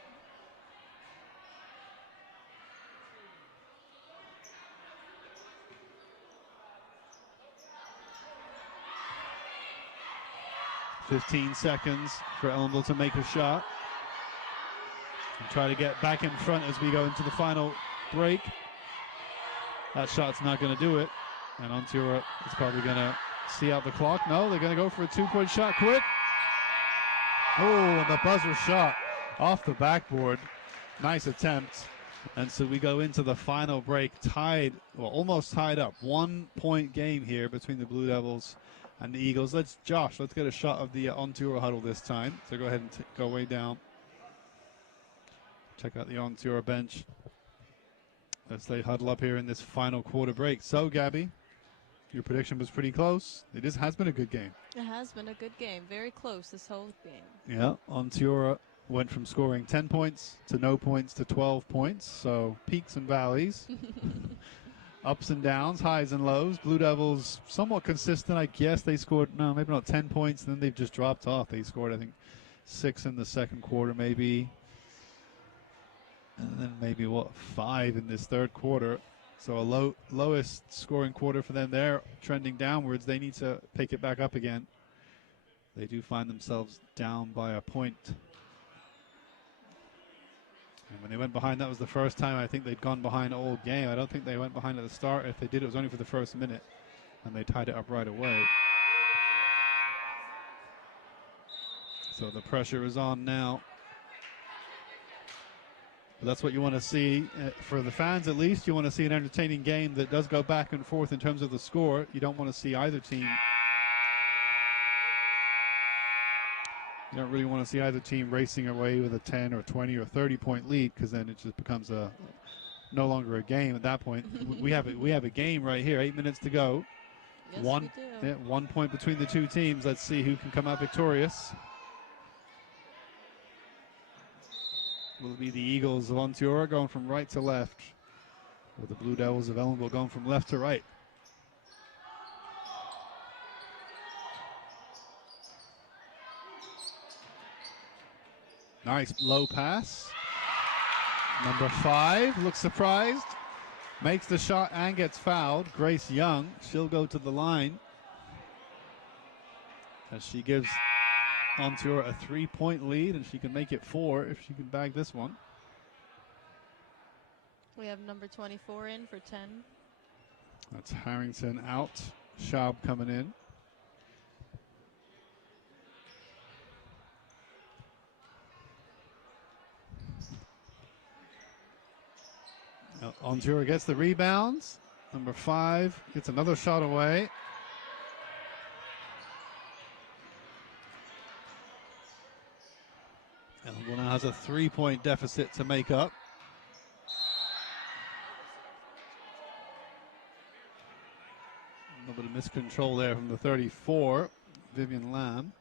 .15 seconds for Ellenville to make a shot. And try to get back in front as we go into the final break. That shot's not going to do it. And Onteora is probably going to see out the clock. No, they're going to go for a 2-point shot quick. Oh, and the buzzer shot off the backboard. Nice attempt. And so we go into the final break tied, well, almost tied up. 1-point game here between the Blue Devils and the Eagles. Josh, let's get a shot of the Onteora huddle this time. So go ahead and go way down. Check out the Onteora bench as they huddle up here in this final quarter break. So, Gabby, your prediction was pretty close. It has been a good game. It has been a good game. Very close this whole game. Yeah, Onteora went from scoring 10 points to no points to 12 points. So peaks and valleys, ups and downs, highs and lows. Blue Devils somewhat consistent. I guess they scored, no, maybe not 10 points. And then they've just dropped off. They scored, I think, 6 in the second quarter maybe. And then maybe, 5 in this third quarter. So a lowest scoring quarter for them there, trending downwards. They need to pick it back up again. They do find themselves down by a point. And when they went behind, that was the first time I think they'd gone behind all game. I don't think they went behind at the start. If they did, it was only for the first minute. And they tied it up right away. So the pressure is on now. But that's what you want to see for the fans, at least. You want to see an entertaining game that does go back and forth in terms of the score. You don't want to see either team. You don't really want to see either team racing away with a 10 or 20 or 30-point lead, because then it just becomes no longer a game at that point. we have a game right here. 8 minutes to go. Yes, we do. 1 point between the two teams. Let's see who can come out victorious. Will it be the Eagles of Onteora going from right to left, or the Blue Devils of Ellenville going from left to right? Nice low pass. Number 5 looks surprised. Makes the shot and gets fouled. Grace Young, she'll go to the line as she gives Onteora a 3-point lead, and she can make it 4 if she can bag this one. We have number 24 in for 10. That's Harrington out. Schaub coming in. Onteora gets the rebounds. Number 5 gets another shot away. Ellenville now has a 3-point deficit to make up. A little bit of miscontrol there from the 34, Vivian Lamb.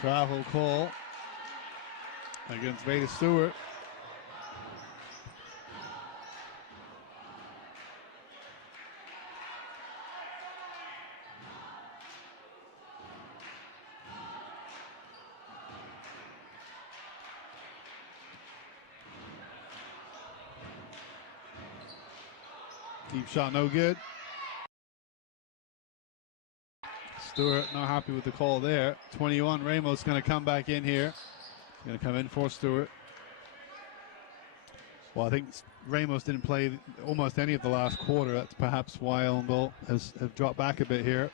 Travel call against Veda Stewart. Deep shot, no good. Stewart not happy with the call there. 21, Ramos going to come back in here. Going to come in for Stewart. Well, I think Ramos didn't play almost any of the last quarter. That's perhaps why Ellenville have dropped back a bit here.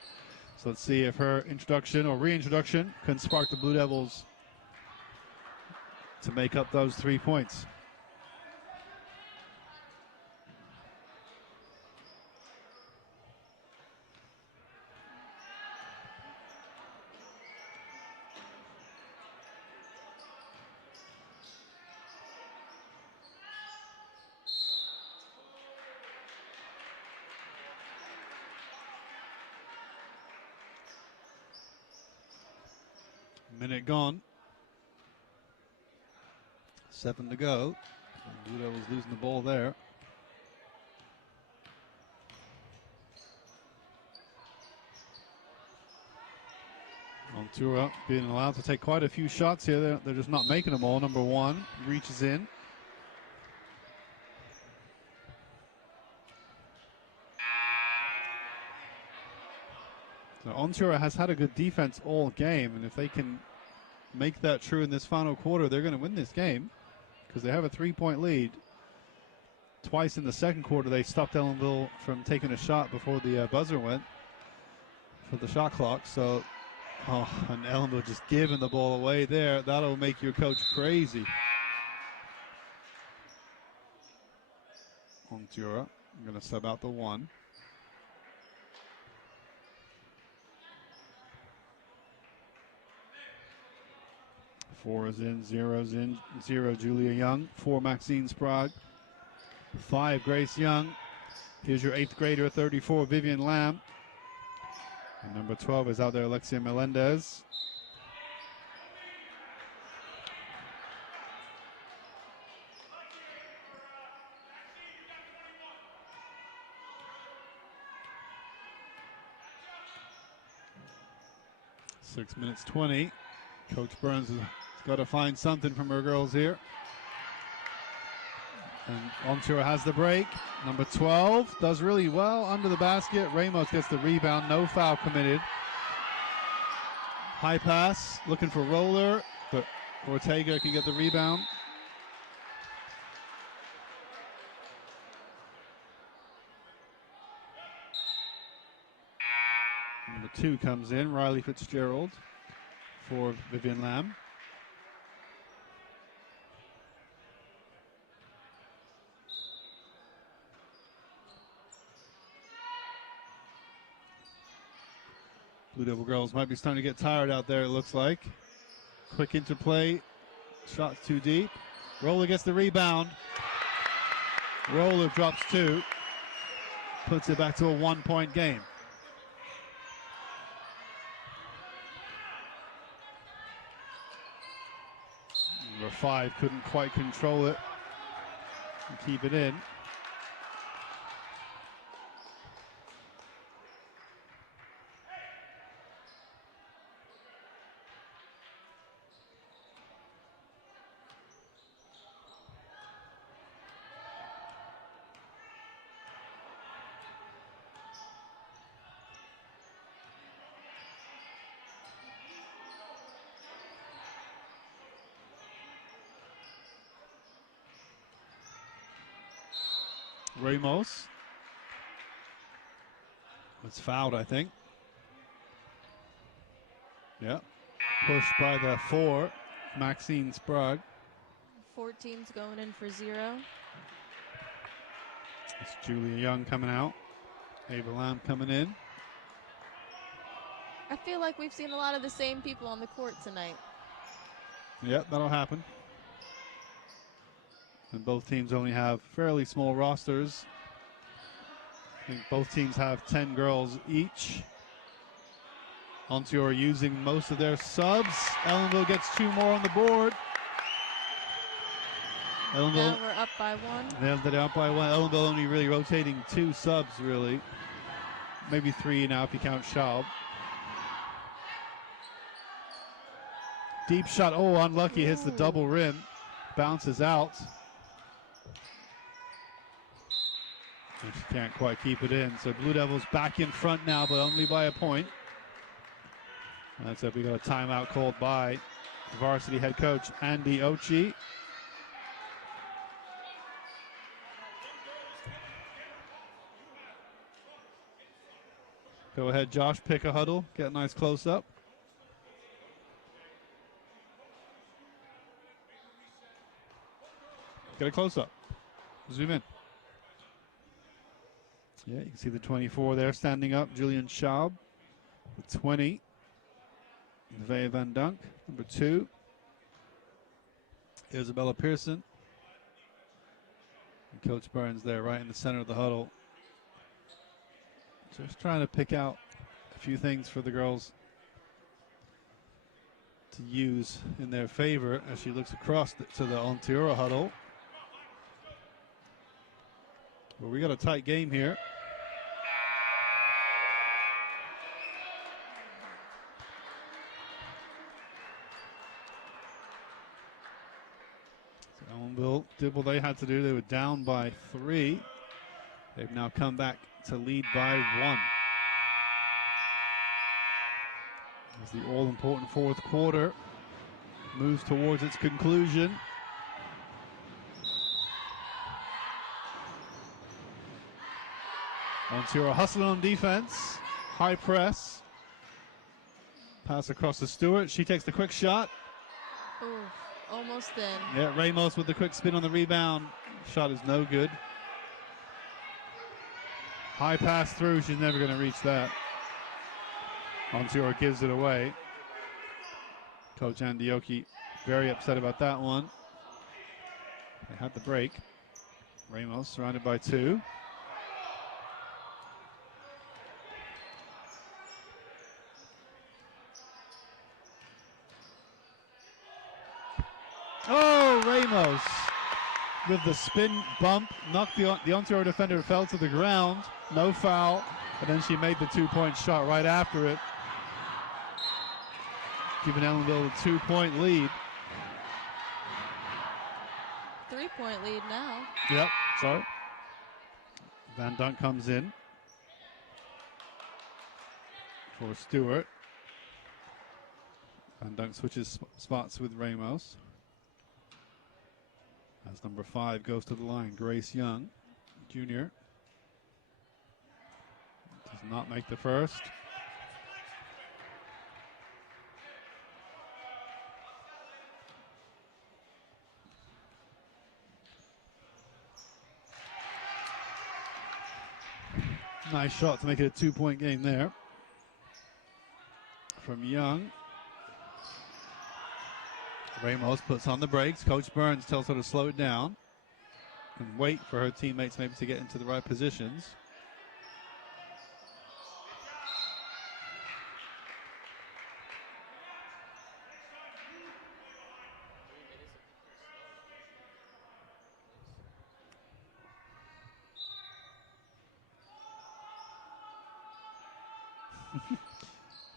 So let's see if her introduction or reintroduction can spark the Blue Devils to make up those 3 points. Minute gone. 7 to go. Blue Devils losing the ball there. Onteora being allowed to take quite a few shots here. They're just not making them all. Number 1 reaches in. So Onteora has had a good defense all game, and if they can make that true in this final quarter, they're going to win this game because they have a 3-point lead. Twice in the second quarter, they stopped Ellenville from taking a shot before the buzzer went for the shot clock. So, and Ellenville just giving the ball away there. That'll make your coach crazy. Onteora going to sub out the 1. 4 is in, 0's in, 0 Julia Young, 4 Maxine Sprague, 5 Grace Young. Here's your 8th grader, 34 Vivian Lamb. And number 12 is out there, Alexia Melendez. Six minutes 20. Coach Burns has got to find something from her girls here. And Onteora has the break. Number 12 does really well under the basket. Ramos gets the rebound. No foul committed. High pass, looking for roller, but Ortega can get the rebound. Number 2 comes in, Riley Fitzgerald for Vivian Lamb. Blue Devil girls might be starting to get tired out there, it looks like. Quick interplay, shot too deep. Roller gets the rebound. Roller drops 2, puts it back to a 1-point game. Number 5 couldn't quite control it. and keep it in. Ramos was fouled, I think. Yeah. Pushed by the 4, Maxine Sprague. 14's going in for 0. It's Julia Young coming out. Ava Lamb coming in. I feel like we've seen a lot of the same people on the court tonight. Yep, that'll happen. And both teams only have fairly small rosters. I think both teams have 10 girls each. Onteora using most of their subs. Ellenville gets 2 more on the board. Ellenville, Now we're up by 1. They're up by 1. Ellenville only really rotating 2 subs, really. Maybe 3 now if you count Schaub. Deep shot. Oh, unlucky. Hits the double rim. Bounces out. And she can't quite keep it in. So Blue Devils back in front now, but only by a point. And that's it. We got a timeout called by Varsity head coach Andy Ochi. Go ahead, Josh. Pick a huddle. Get a nice close up. Get a close up. Zoom in. Yeah, you can see the 24 there standing up. Julian Schaub. The 20. Nevaeh Van Dunk. Number 2. Isabella Pearson. And Coach Burns there right in the center of the huddle. Just trying to pick out a few things for the girls to use in their favor as she looks across to the Onteora huddle. Well, we got a tight game here. So Ellenville did what they had to do. They were down by 3. They've now come back to lead by 1. As the all-important 4th quarter moves towards its conclusion. Onteora hustling on defense. High press. Pass across to Stewart. She takes the quick shot. Ooh, almost in. Yeah, Ramos with the quick spin on the rebound. Shot is no good. High pass through. She's never going to reach that. Onteora gives it away. Coach Andioki very upset about that one. They had the break. Ramos surrounded by 2. Oh, Ramos with the spin bump, knocked the Onteora defender, fell to the ground, no foul, and then she made the 2-point shot right after it, giving Ellenville a 2-point lead. 3-point lead now. Yep, sorry. Van Dunk comes in for Stewart. Van Dunk switches spots with Ramos. As number 5 goes to the line, Grace Young, Jr. Does not make the first. Nice shot to make it a 2-point game there from Young. Ramos puts on the brakes. Coach Burns tells her to slow it down and wait for her teammates maybe to get into the right positions.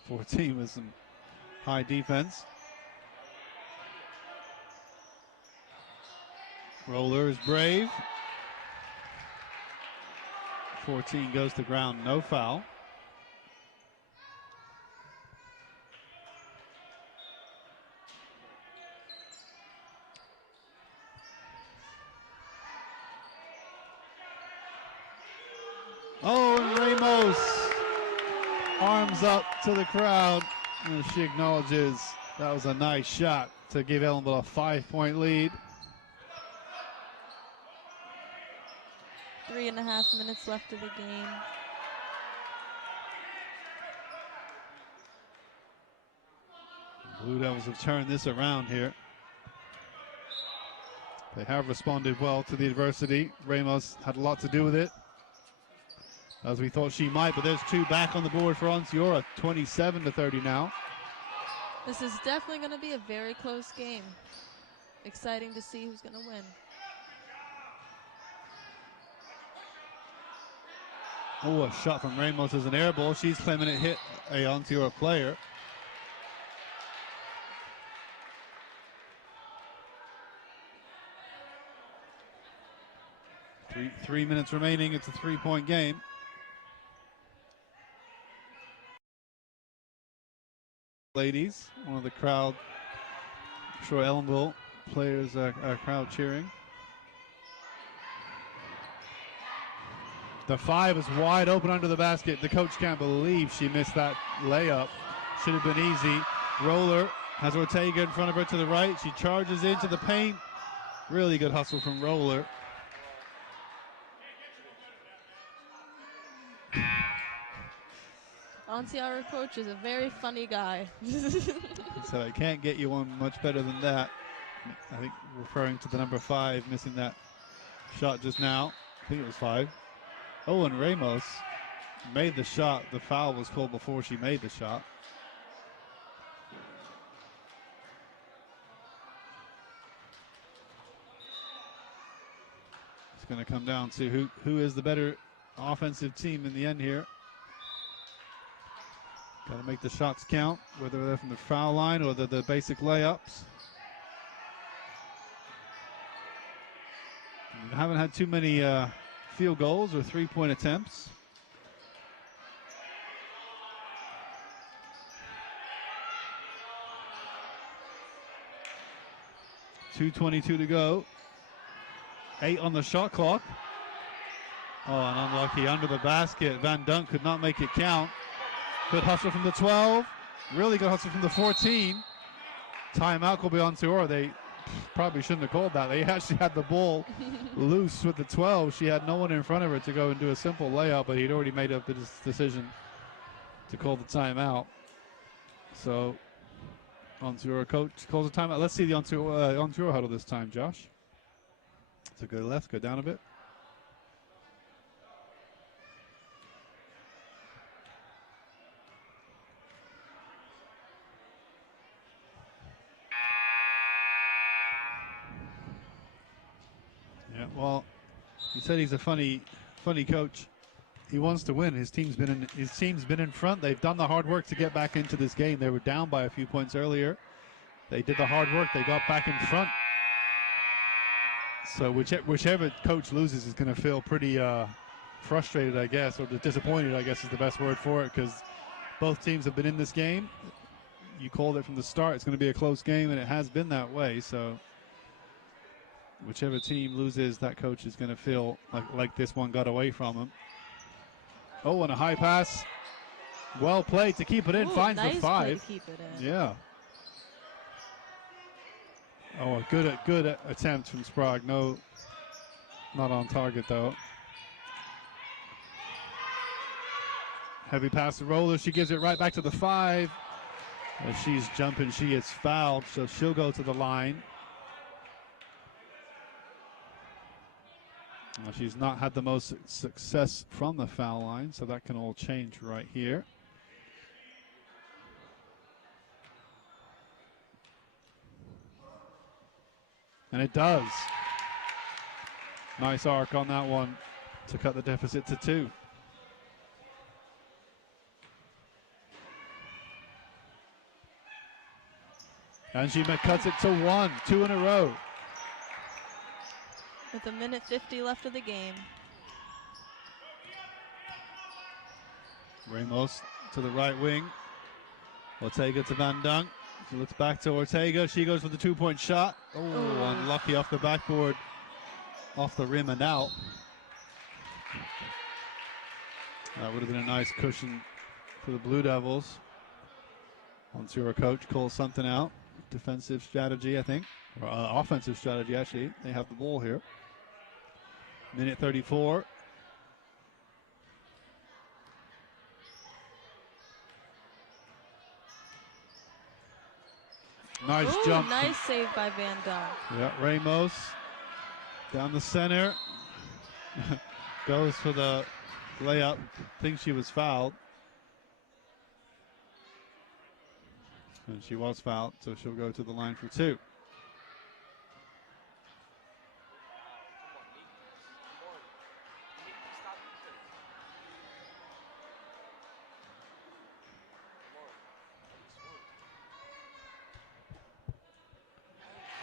14 with some high defense. Roller is brave. 14 goes to ground, no foul. Oh, and Ramos arms up to the crowd, and she acknowledges that was a nice shot to give Ellenville a 5-point lead. 3.5 minutes left of the game. Blue Devils have turned this around here. They have responded well to the adversity. Ramos had a lot to do with it, as we thought she might, but there's two back on the board for Onteora, 27-30 now. This is definitely going to be a very close game. Exciting to see who's going to win. Oh, a shot from Ramos is an air ball. She's claiming it hit a Onteora player. Three minutes remaining. It's a 3-point game. Ladies, one of the crowd, I'm sure Ellenville players are crowd cheering. The 5 is wide open under the basket. The coach can't believe she missed that layup. Should have been easy. Roller has Ortega in front of her to the right. She charges into the paint. Really good hustle from Roller. Onteora coach is a very funny guy. So I can't get you one much better than that. I think referring to the number 5 missing that shot just now. I think it was 5. Oh, and Ramos made the shot. The foul was called before she made the shot. It's going to come down to who is the better offensive team in the end here. Got to make the shots count, whether they're from the foul line or the basic layups. We haven't had too many field goals or 3-point attempts. .222 to go. 8 on the shot clock. Oh, and unlucky under the basket. Van Dunk could not make it count. Good hustle from the 12. Really good hustle from the 14. Timeout will be on Onteora. They probably shouldn't have called that. They actually had the ball loose with the 12. She had no one in front of her to go and do a simple layup, but he'd already made up his decision to call the timeout. So Onteora coach calls a timeout. Let's see the Onteora huddle this time, Josh. So go left, go down a bit. Yeah, well, he said he's a funny coach. He wants to win. His team's been in front. They've done the hard work to get back into this game. They were down by a few points earlier. They did the hard work. They got back in front. So whichever coach loses is going to feel pretty frustrated, I guess, or disappointed, I guess is the best word for it, because both teams have been in this game. You called it from the start. It's going to be a close game, and it has been that way. So whichever team loses, that coach is going to feel like this one got away from him. Oh, and a high pass. Well played to keep it in. Ooh, finds nice the 5. play to keep it in. Yeah. Oh, a good attempt from Sprague. No, not on target though. Heavy pass to Roller. She gives it right back to the 5. As she's jumping, she gets fouled, so she'll go to the line. Well, she's not had the most success from the foul line, so that can all change right here. And it does. Nice arc on that one to cut the deficit to 2. And she cuts it to 1, 2 in a row. With 1:50 left of the game. Ramos to the right wing. Ortega to Van Dunk. She looks back to Ortega. She goes for the 2-point shot. Oh, unlucky off the backboard. Off the rim and out. That would have been a nice cushion for the Blue Devils. Onteora coach calls something out. Defensive strategy, I think. Or offensive strategy, actually. They have the ball here. Minute 34. Nice jump. Nice save by Van Dunk. Yeah, Ramos down the center. Goes for the layup. Thinks she was fouled. And she was fouled, so she'll go to the line for 2.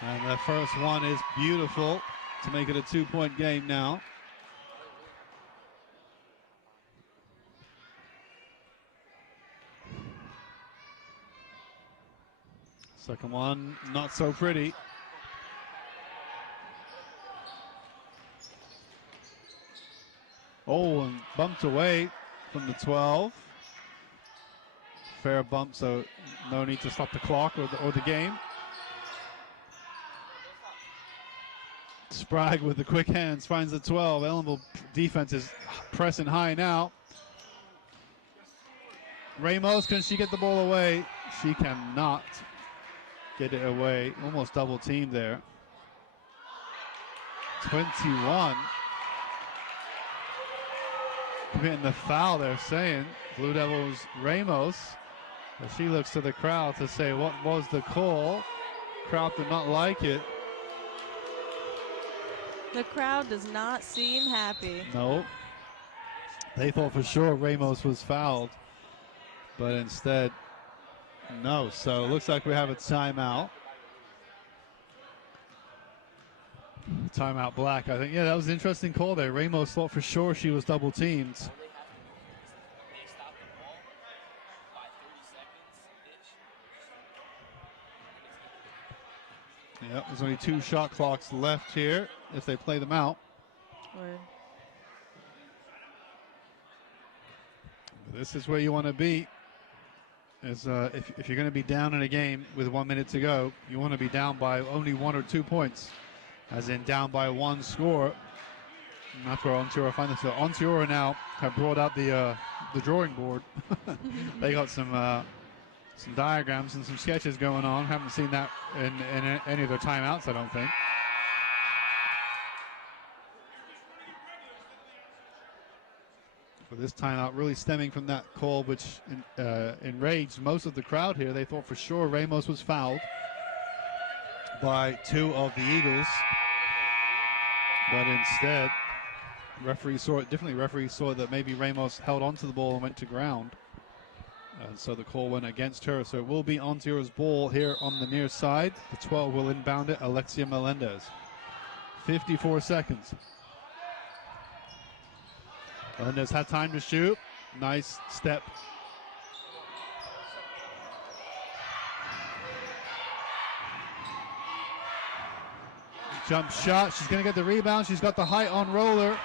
And the first one is beautiful to make it a 2-point game now. Second one, not so pretty. Oh, and bumped away from the 12. Fair bump, so no need to stop the clock or the game. Sprague with the quick hands finds the 12. Ellenville defense is pressing high now. Ramos, can she get the ball away? She cannot get it away. Almost double teamed there. 21. Committing the foul, they're saying. Blue Devils Ramos. As she looks to the crowd to say what was the call. Crowd did not like it. The crowd does not seem happy. No. They thought for sure Ramos was fouled. But instead, no. So it looks like we have a timeout. Timeout Black, I think. Yeah, that was an interesting call there. Ramos thought for sure she was double teamed. Yep, there's only 2 shot clocks left here if they play them out. Word. This is where you want to be. As if you're going to be down in a game with 1 minute to go, you want to be down by only 1 or 2 points, as in down by 1 score. And that's where Onteora find this. So Onteora now have brought out the drawing board. They got some diagrams and some sketches going on. Haven't seen that in any of their timeouts, I don't think. For this timeout, really stemming from that call, which enraged most of the crowd here. They thought for sure Ramos was fouled by 2 of the Eagles, but instead, referees saw it differently. Referees saw that maybe Ramos held onto the ball and went to ground, and so the call went against her. So it will be Onteora's ball here on the near side. The 12 will inbound it. Alexia Melendez. 54 seconds. Melendez had time to shoot. Nice step. Jump shot. She's going to get the rebound. She's got the height on roller.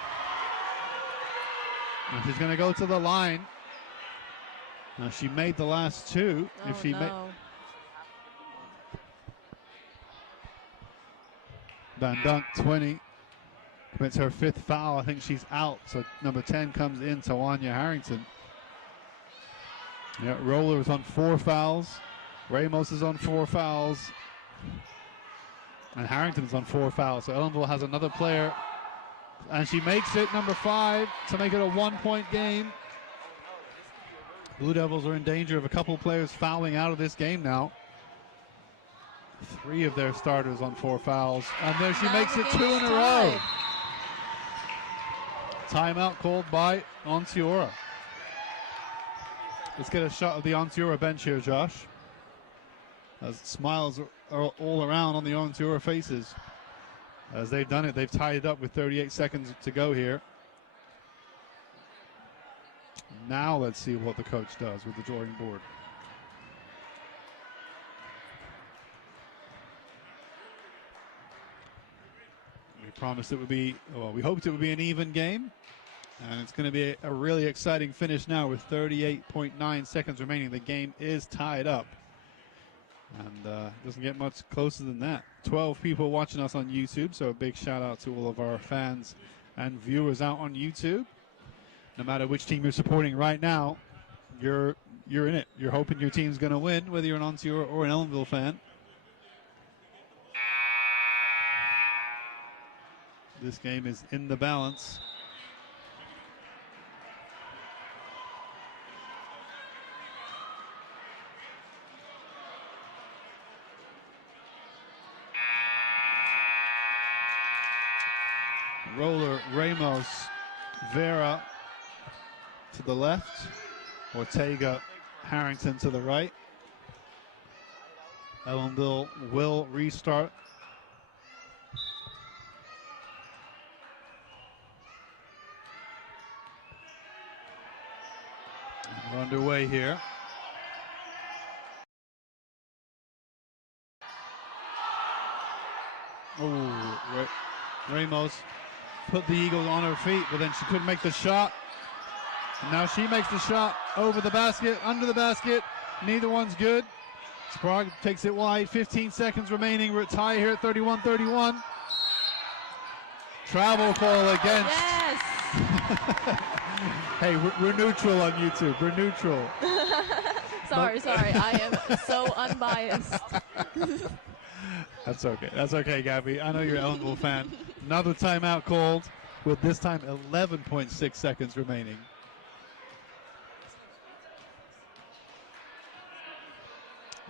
And she's going to go to the line. Now she made the last 2. Oh, if she no. Van Dunk 20. Commits her 5th foul. I think she's out. So number 10 comes in, Tawanya Harrington. Yeah, Roller is on 4 fouls. Ramos is on 4 fouls. And Harrington is on 4 fouls. So Ellenville has another player. And she makes it, number 5, to make it a 1-point game. Blue Devils are in danger of a couple players fouling out of this game now. 3 of their starters on 4 fouls. And there she makes it 2 in a row. Timeout called by Onteora. Let's get a shot of the Onteora bench here, Josh. Smiles are all around on the Onteora faces as they've done it. They've tied it up with 38 seconds to go here. Now let's see what the coach does with the drawing board. We promised it would be, well, we hoped it would be an even game. And it's going to be a really exciting finish now with 38.9 seconds remaining. The game is tied up. And doesn't get much closer than that. 12 people watching us on YouTube, so a big shout out to all of our fans and viewers out on YouTube. No matter which team you're supporting right now, you're in it. You're hoping your team's going to win, whether you're an Onteora or an Ellenville fan. This game is in the balance. Roller, Ramos, Vera to the left, Ortega, Harrington to the right. Ellenville will restart. And we're underway here. Oh, Ramos put the Eagles on her feet, but then she couldn't make the shot. And now she makes the shot over the basket, under the basket. Neither one's good. Sprague takes it wide. 15 seconds remaining. We're at tie here at 31-31. Travel call against. Yes. Hey, we're neutral on YouTube. We're neutral. sorry. I am so unbiased. That's okay. That's okay, Gabby. I know you're an Ellenville fan. Another timeout called with this time 11.6 seconds remaining.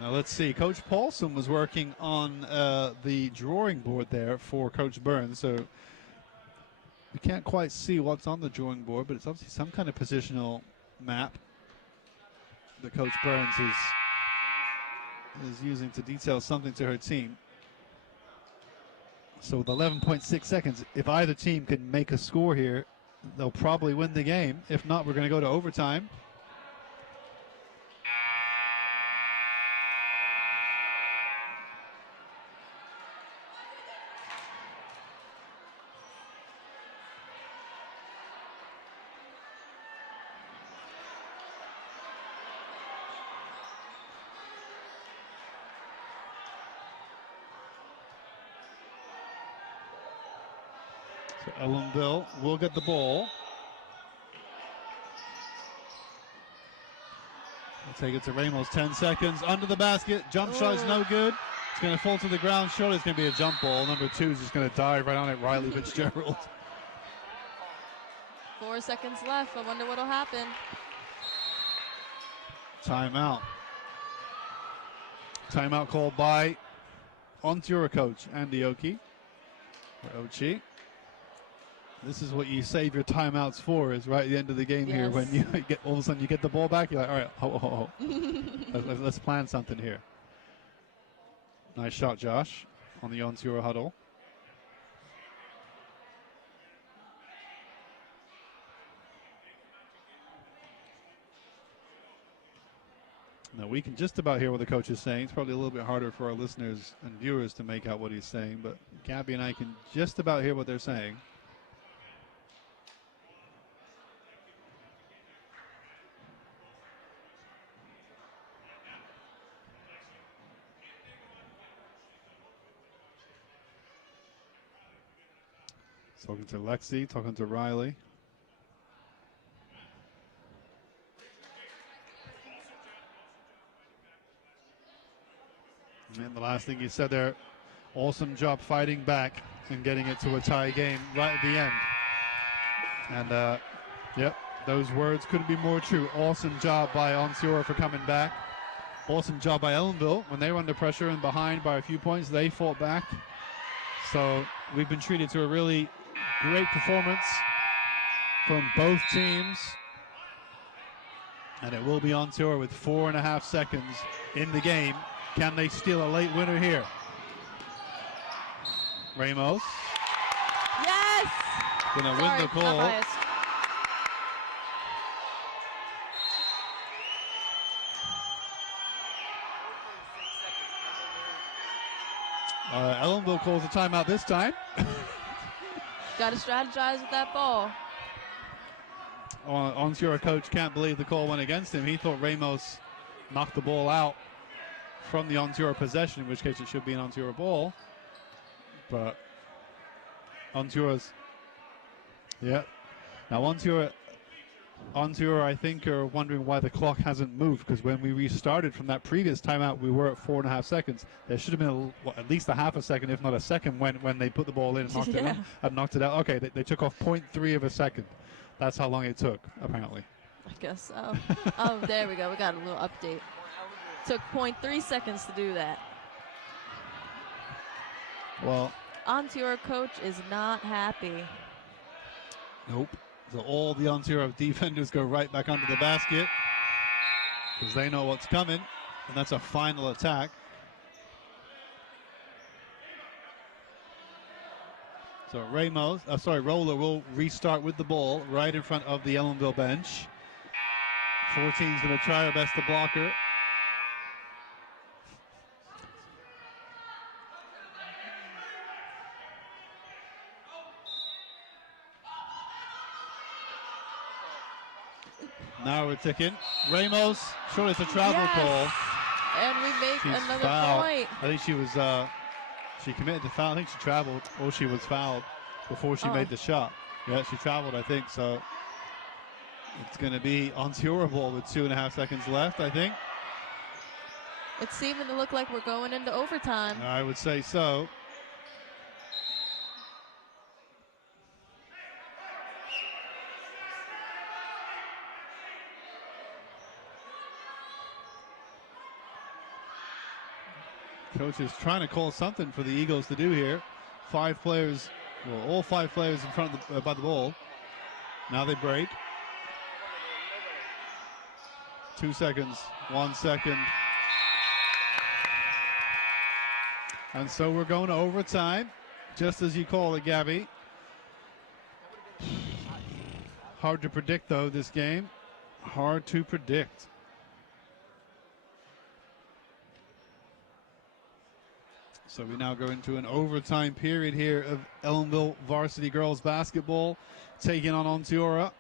Now let's see. Coach Paulson was working on the drawing board there for Coach Burns, so we can't quite see what's on the drawing board, but it's obviously some kind of positional map that Coach Burns is using to detail something to her team. So with 11.6 seconds, if either team can make a score here, they'll probably win the game. If not, we're going to go to overtime. Ellenville will get the ball. We'll take it to Ramos. 10 seconds under the basket. Jump shot is no good. It's going to fall to the ground. Surely it's going to be a jump ball. Number 2 is just going to dive right on it. Riley Fitzgerald. 4 seconds left. I wonder what'll happen. Timeout. Timeout called by Onteora coach Andy Oki. Or Ochi. This is what you save your timeouts for, is right at the end of the game here when you get all of a sudden you get the ball back. You're like, all right, ho. Let's plan something here. Nice shot, Josh, on the Onteora huddle. Now we can just about hear what the coach is saying. It's probably a little bit harder for our listeners and viewers to make out what he's saying, but Gabby and I can just about hear what they're saying. Talking to Lexi, talking to Riley. And the last thing he said there, awesome job fighting back and getting it to a tie game right at the end. And, yep, those words couldn't be more true. Awesome job by Onteora for coming back. Awesome job by Ellenville. When they were under pressure and behind by a few points, they fought back. So we've been treated to a really great performance from both teams. And it will be Onteora with 4.5 seconds in the game Can they steal a late winner here? Ramos. Yes! Gonna win Sorry, the not call. biased. Ellenville calls a timeout this time. Got to strategize with that ball. Onteora coach can't believe the call went against him. He thought Ramos knocked the ball out from the Onteora possession, in which case it should be an Onteora ball. But Onteora's, yeah. Now Onteora, I think, are wondering why the clock hasn't moved, because when we restarted from that previous timeout, we were at 4.5 seconds. There should have been at least a half a second, if not a second, when they put the ball in and knocked, Yeah. knocked it out. Okay, they took off 0.3 of a second. That's how long it took, apparently. I guess so. Oh, there we go. We got a little update. Took 0.3 seconds to do that. Well, Onteora coach is not happy. nope. So all the Onteora defenders go right back under the basket because they know what's coming, and that's a final attack. So Roller will restart with the ball right in front of the Ellenville bench. 14's going to try her best to block her. Now we're ticking. Ramos, sure it's a travel call. And we make She's another fouled. point. I think she was, she committed the foul. I think she traveled, or she was fouled before she made the shot. Yeah, she traveled, I think, so it's going to be Onteora ball with 2.5 seconds left, I think. It's seeming to look like we're going into overtime. I would say so. Coach is trying to call something for the Eagles to do here. 5 players, well, all 5 players in front of by the ball. Now they break. 2 seconds, 1 second. And so we're going to overtime, just as you call it, Gabby. Hard to predict, though, this game. Hard to predict. So we now go into an overtime period here of Ellenville varsity girls basketball, taking on Onteora.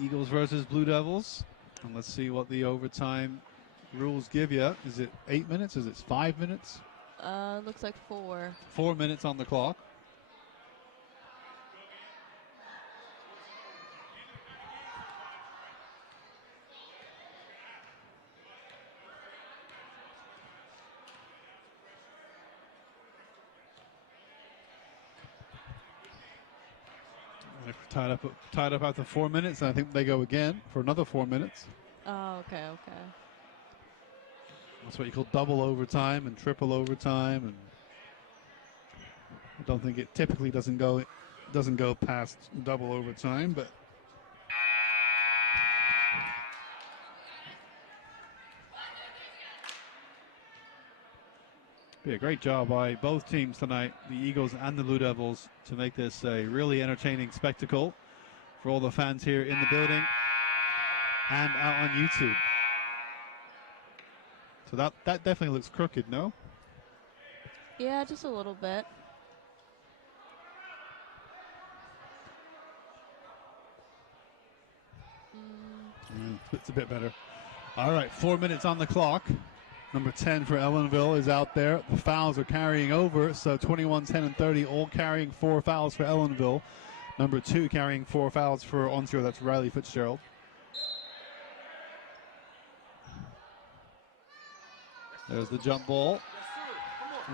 Eagles versus Blue Devils. And let's see what the overtime rules give you. Is it 8 minutes? Is it 5 minutes? Looks like 4. 4 minutes on the clock. They're tied up after 4 minutes, and I think they go again for another 4 minutes. Oh, okay. That's what you call double overtime and triple overtime, and I don't think it typically doesn't go past double overtime, but be a great job by both teams tonight, the Eagles and the Blue Devils, to make this a really entertaining spectacle for all the fans here in the building and out on YouTube. So that definitely looks crooked, no? Yeah, just a little bit. It's a bit better. All right, 4 minutes on the clock. Number 10 for Ellenville is out there. The fouls are carrying over, so 21, 10, and 30 all carrying 4 fouls for Ellenville. Number 2 carrying 4 fouls for Onteora. That's Riley Fitzgerald. There's the jump ball.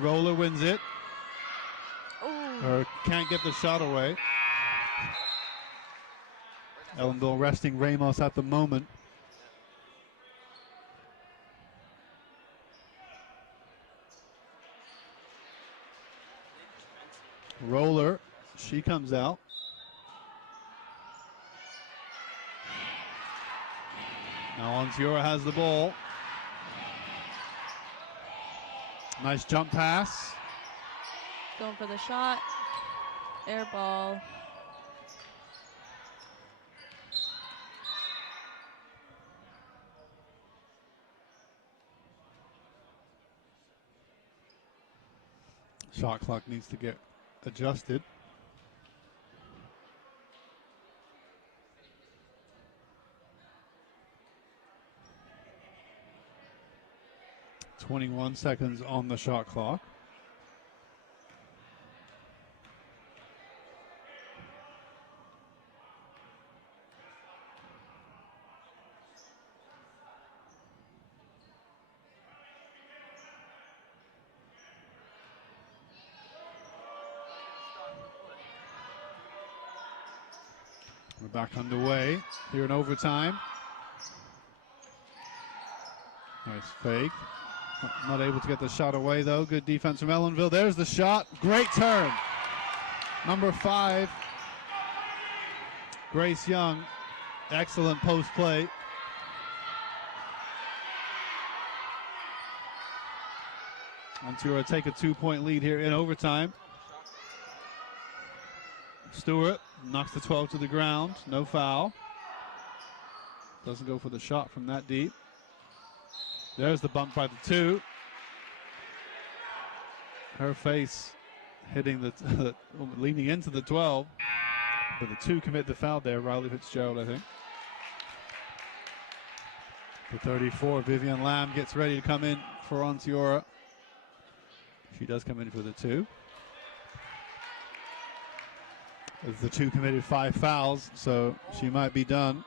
Roller wins it. Or can't get the shot away. Ellenville resting Ramos at the moment. Roller, she comes out. Now Onteora has the ball. Nice jump pass. Going for the shot. Air ball. Shot clock needs to get adjusted. .21 seconds on the shot clock. We're back underway here in overtime. Nice fake. Not able to get the shot away though. Good defense from Ellenville. There's the shot. Great turn. Number 5, Grace Young. Excellent post play. Onteora take a 2-point lead here in overtime. Stewart knocks the 12 to the ground. No foul. Doesn't go for the shot from that deep. There's the bump by the 2. Her face hitting the leaning into the 12. But the 2 commit the foul there. Riley Fitzgerald, I think. The 34, Vivian Lamb gets ready to come in for Onteora. She does come in for the 2. As the 2 committed 5 fouls, so she might be done.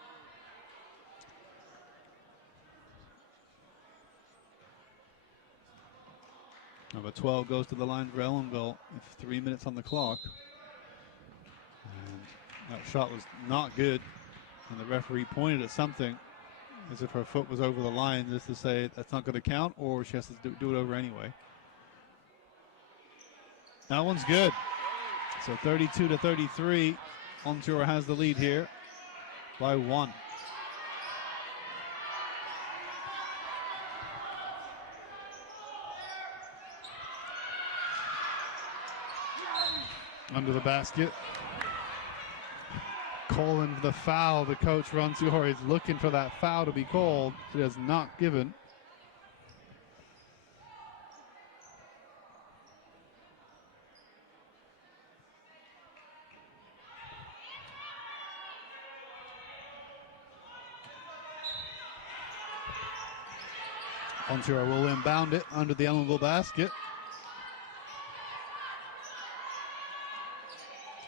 Number 12 goes to the line for Ellenville with 3 minutes on the clock. And that shot was not good. And the referee pointed at something as if her foot was over the line, just to say that's not going to count, or she has to do it over anyway. That one's good. So 32-33. Onteora has the lead here by 1. Under the basket. Calling the foul. The coach for Onteora is looking for that foul to be called. It has not given. Onteora will inbound it under the Ellenville basket.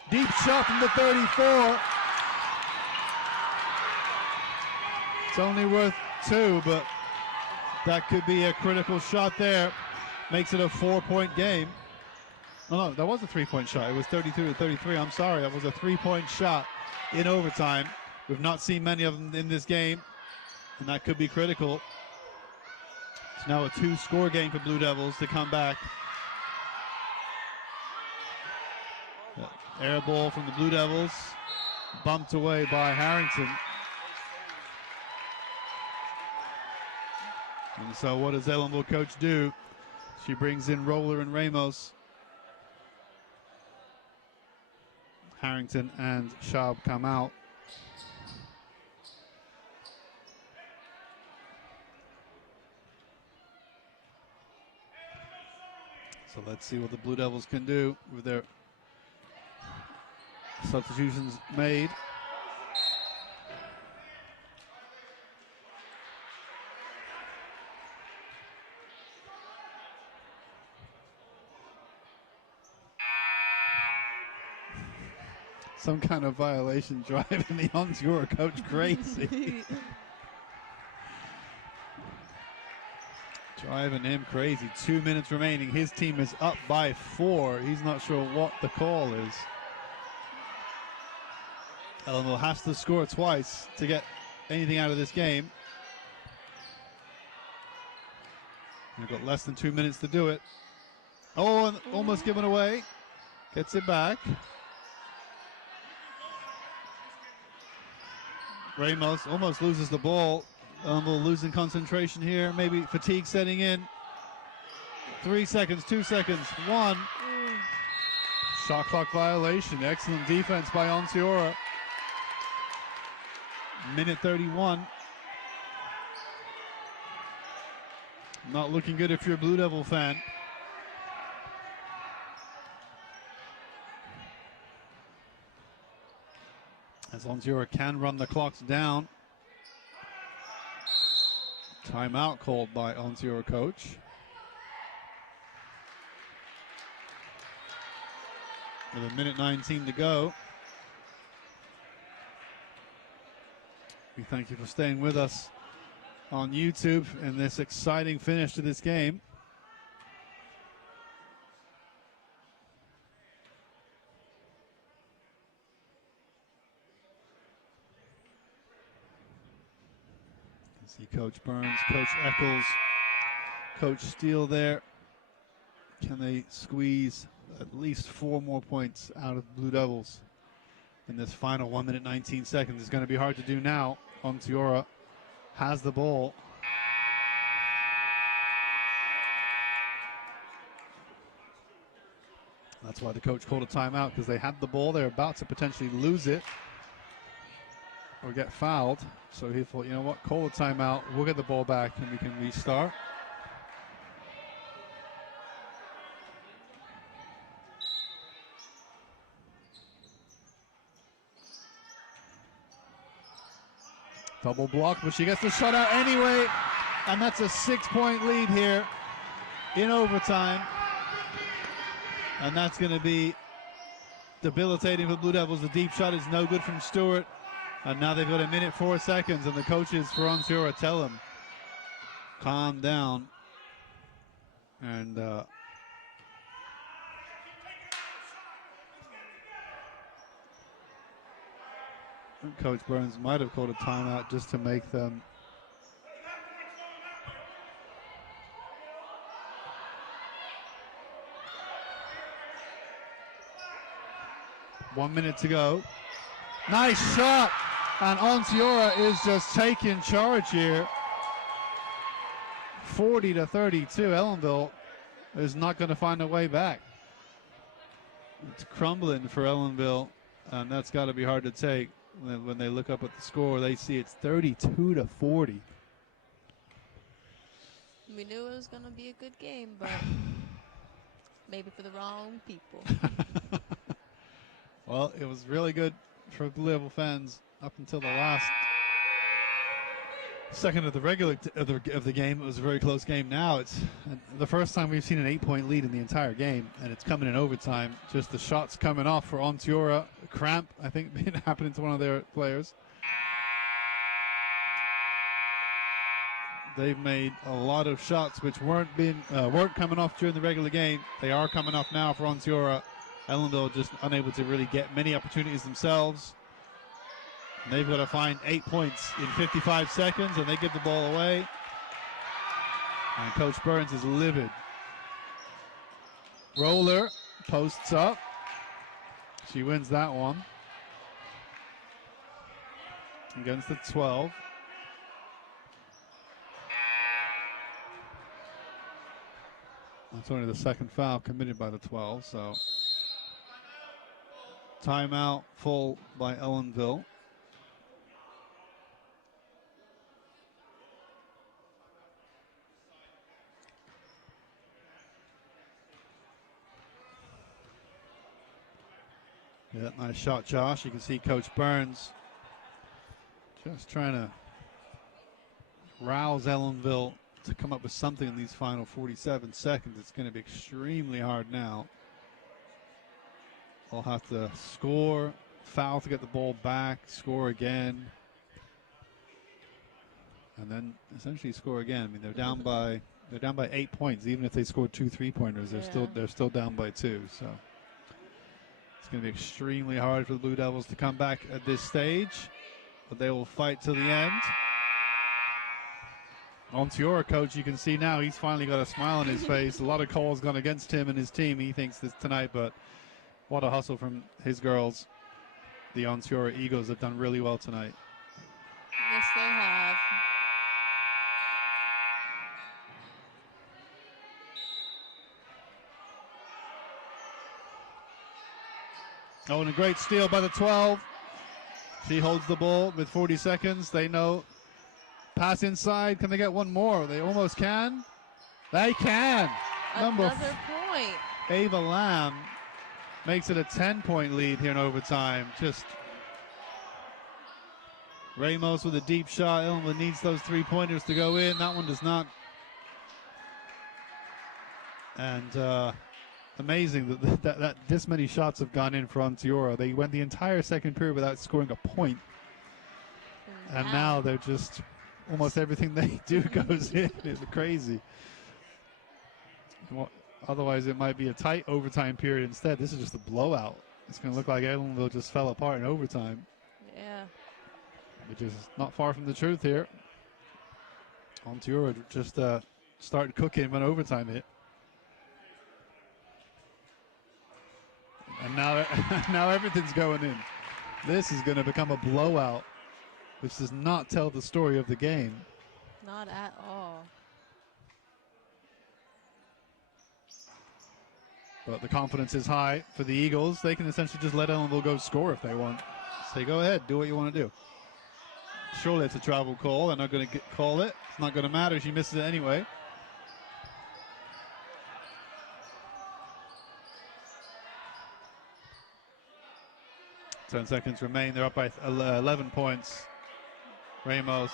Deep shot from the 34. It's only worth 2, but that could be a critical shot there. Makes it a 4-point game. Oh, no, that was a 3-point shot. It was 32-33. I'm sorry, that was a 3-point shot in overtime. We've not seen many of them in this game, and that could be critical. It's now a 2-score game for Blue Devils to come back. Air ball from the Blue Devils, bumped away by Harrington. And so what does Ellenville coach do? She brings in Roller and Ramos. Harrington and Schaub come out. So let's see what the Blue Devils can do with their substitutions made. Some kind of violation driving the Onteora coach crazy. Driving him crazy. 2 minutes remaining. His team is up by 4. He's not sure what the call is. Ellenville has to score twice to get anything out of this game. They've got less than 2 minutes to do it. Oh, and almost given away. Gets it back. Ramos almost loses the ball. Ellenville losing concentration here. Maybe fatigue setting in. 3 seconds, 2 seconds, 1. Shot clock violation. Excellent defense by Onteora. Minute 31. Not looking good if you're a Blue Devil fan. As Onteora can run the clocks down. Timeout called by Onteora coach. With a minute 19 to go. We thank you for staying with us on YouTube in this exciting finish to this game. You see Coach Burns, Coach Eccles, Coach Steele there. Can they squeeze at least 4 more points out of Blue Devils in this final 1 minute 19 seconds? It's going to be hard to do now. Onteora has the ball. That's why the coach called a timeout, because they had the ball. They're about to potentially lose it or get fouled. So he thought, you know what, call a timeout. We'll get the ball back and we can restart. Double block, but she gets the shot out anyway. And that's a 6-point lead here in overtime. And that's going to be debilitating for Blue Devils. The deep shot is no good from Stewart. And now they've got a minute 4 seconds, and the coaches for Onteora tell them, calm down. And Coach Burns might have called a timeout just to make them .1 minute to go. Nice shot, and Onteora is just taking charge here. 40-32. Ellenville is not going to find a way back. It's crumbling for Ellenville, and that's got to be hard to take. When they look up at the score, they see it's 32-40. We knew it was going to be a good game, but maybe for the wrong people. Well, it was really good for Blue Devil fans up until the last second of the regular of the game. It was a very close game. Now it's the first time we've seen an 8-point lead in the entire game, and it's coming in overtime. Just the shots coming off for Onteora. Cramp, I think, happening to one of their players. They've made a lot of shots which weren't coming off during the regular game. They are coming off now for Onteora. Ellenville just unable to really get many opportunities themselves. And they've got to find 8 points in 55 seconds, and they give the ball away. And Coach Burns is livid. Roller posts up. She wins that one. Against the 12. That's only the second foul committed by the 12, so timeout full by Ellenville. Yeah, nice shot, Josh. You can see Coach Burns just trying to rouse Ellenville to come up with something in these final 47 seconds. It's going to be extremely hard now. They'll have to score, foul to get the ball back, score again, and then essentially score again. I mean, they're down by 8 points. Even if they scored 2 3-pointers, they're still down by 2. So it's going to be extremely hard for the Blue Devils to come back at this stage, but they will fight till the end. Onteora coach, you can see now he's finally got a smile on his face. A lot of calls gone against him and his team. He thinks this tonight, but what a hustle from his girls. The Onteora Eagles have done really well tonight. Yes, they have. Oh, and a great steal by the 12. She holds the ball with 40 seconds. They know. Pass inside. Can they get one more? They almost can. They can. Another point. Ava Lamb makes it a 10-point lead here in overtime. Just Ramos with a deep shot. Ellenville needs those 3-pointers to go in. That one does not. And amazing that this many shots have gone in for Onteora. They went the entire second period without scoring a point. And now they're just almost everything they do goes in. It's crazy. Well, otherwise, it might be a tight overtime period instead. This is just a blowout. It's going to look like Ellenville just fell apart in overtime. Yeah. Which is not far from the truth here. Onteora just started cooking when overtime hit. And now everything's going in. This is going to become a blowout, which does not tell the story of the game. Not at all. But the confidence is high for the Eagles. They can essentially just let Ellenville go score if they want. Say, go ahead, do what you want to do. Surely it's a travel call. They're not going to call it. It's not going to matter. She misses it anyway. Ten seconds remain. They're up by 11 points. Ramos.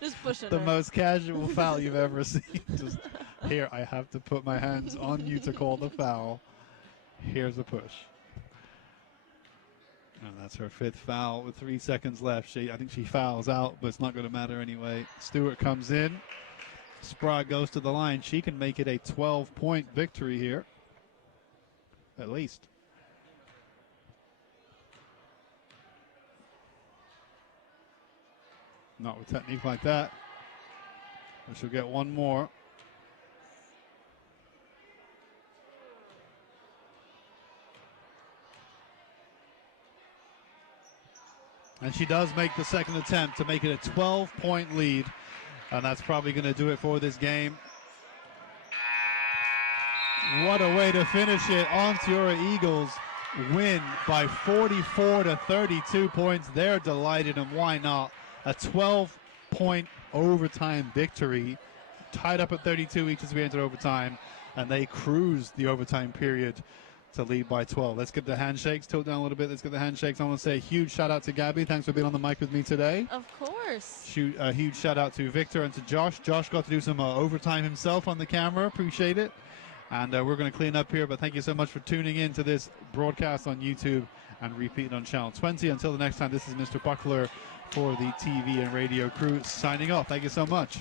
just pushing the her. most casual foul you've ever seen. Just here, I have to put my hands on you to call the foul. Here's a push. And that's her 5th foul with 3 seconds left. I think she fouls out, but it's not going to matter anyway. Stewart comes in. Sprague goes to the line. She can make it a 12-point victory here. At least. Not with technique like that. But she'll get one more. And she does make the second attempt to make it a 12-point lead. And that's probably going to do it for this game. What a way to finish it. Onteora Eagles win by 44 to 32 points. They're delighted, and why not? A 12-point overtime victory, tied up at 32 each as we entered overtime, and they cruised the overtime period to lead by 12. Let's get the handshakes. Tilt down a little bit. Let's get the handshakes. I want to say a huge shout out to Gabby. Thanks for being on the mic with me today. Of course. A huge shout out to Victor and to Josh. Josh got to do some overtime himself on the camera. Appreciate it. And we're going to clean up here, but thank you so much for tuning in to this broadcast on YouTube and repeating on Channel 20. Until the next time, this is Mr. Buckler for the TV and radio crew signing off. Thank you so much.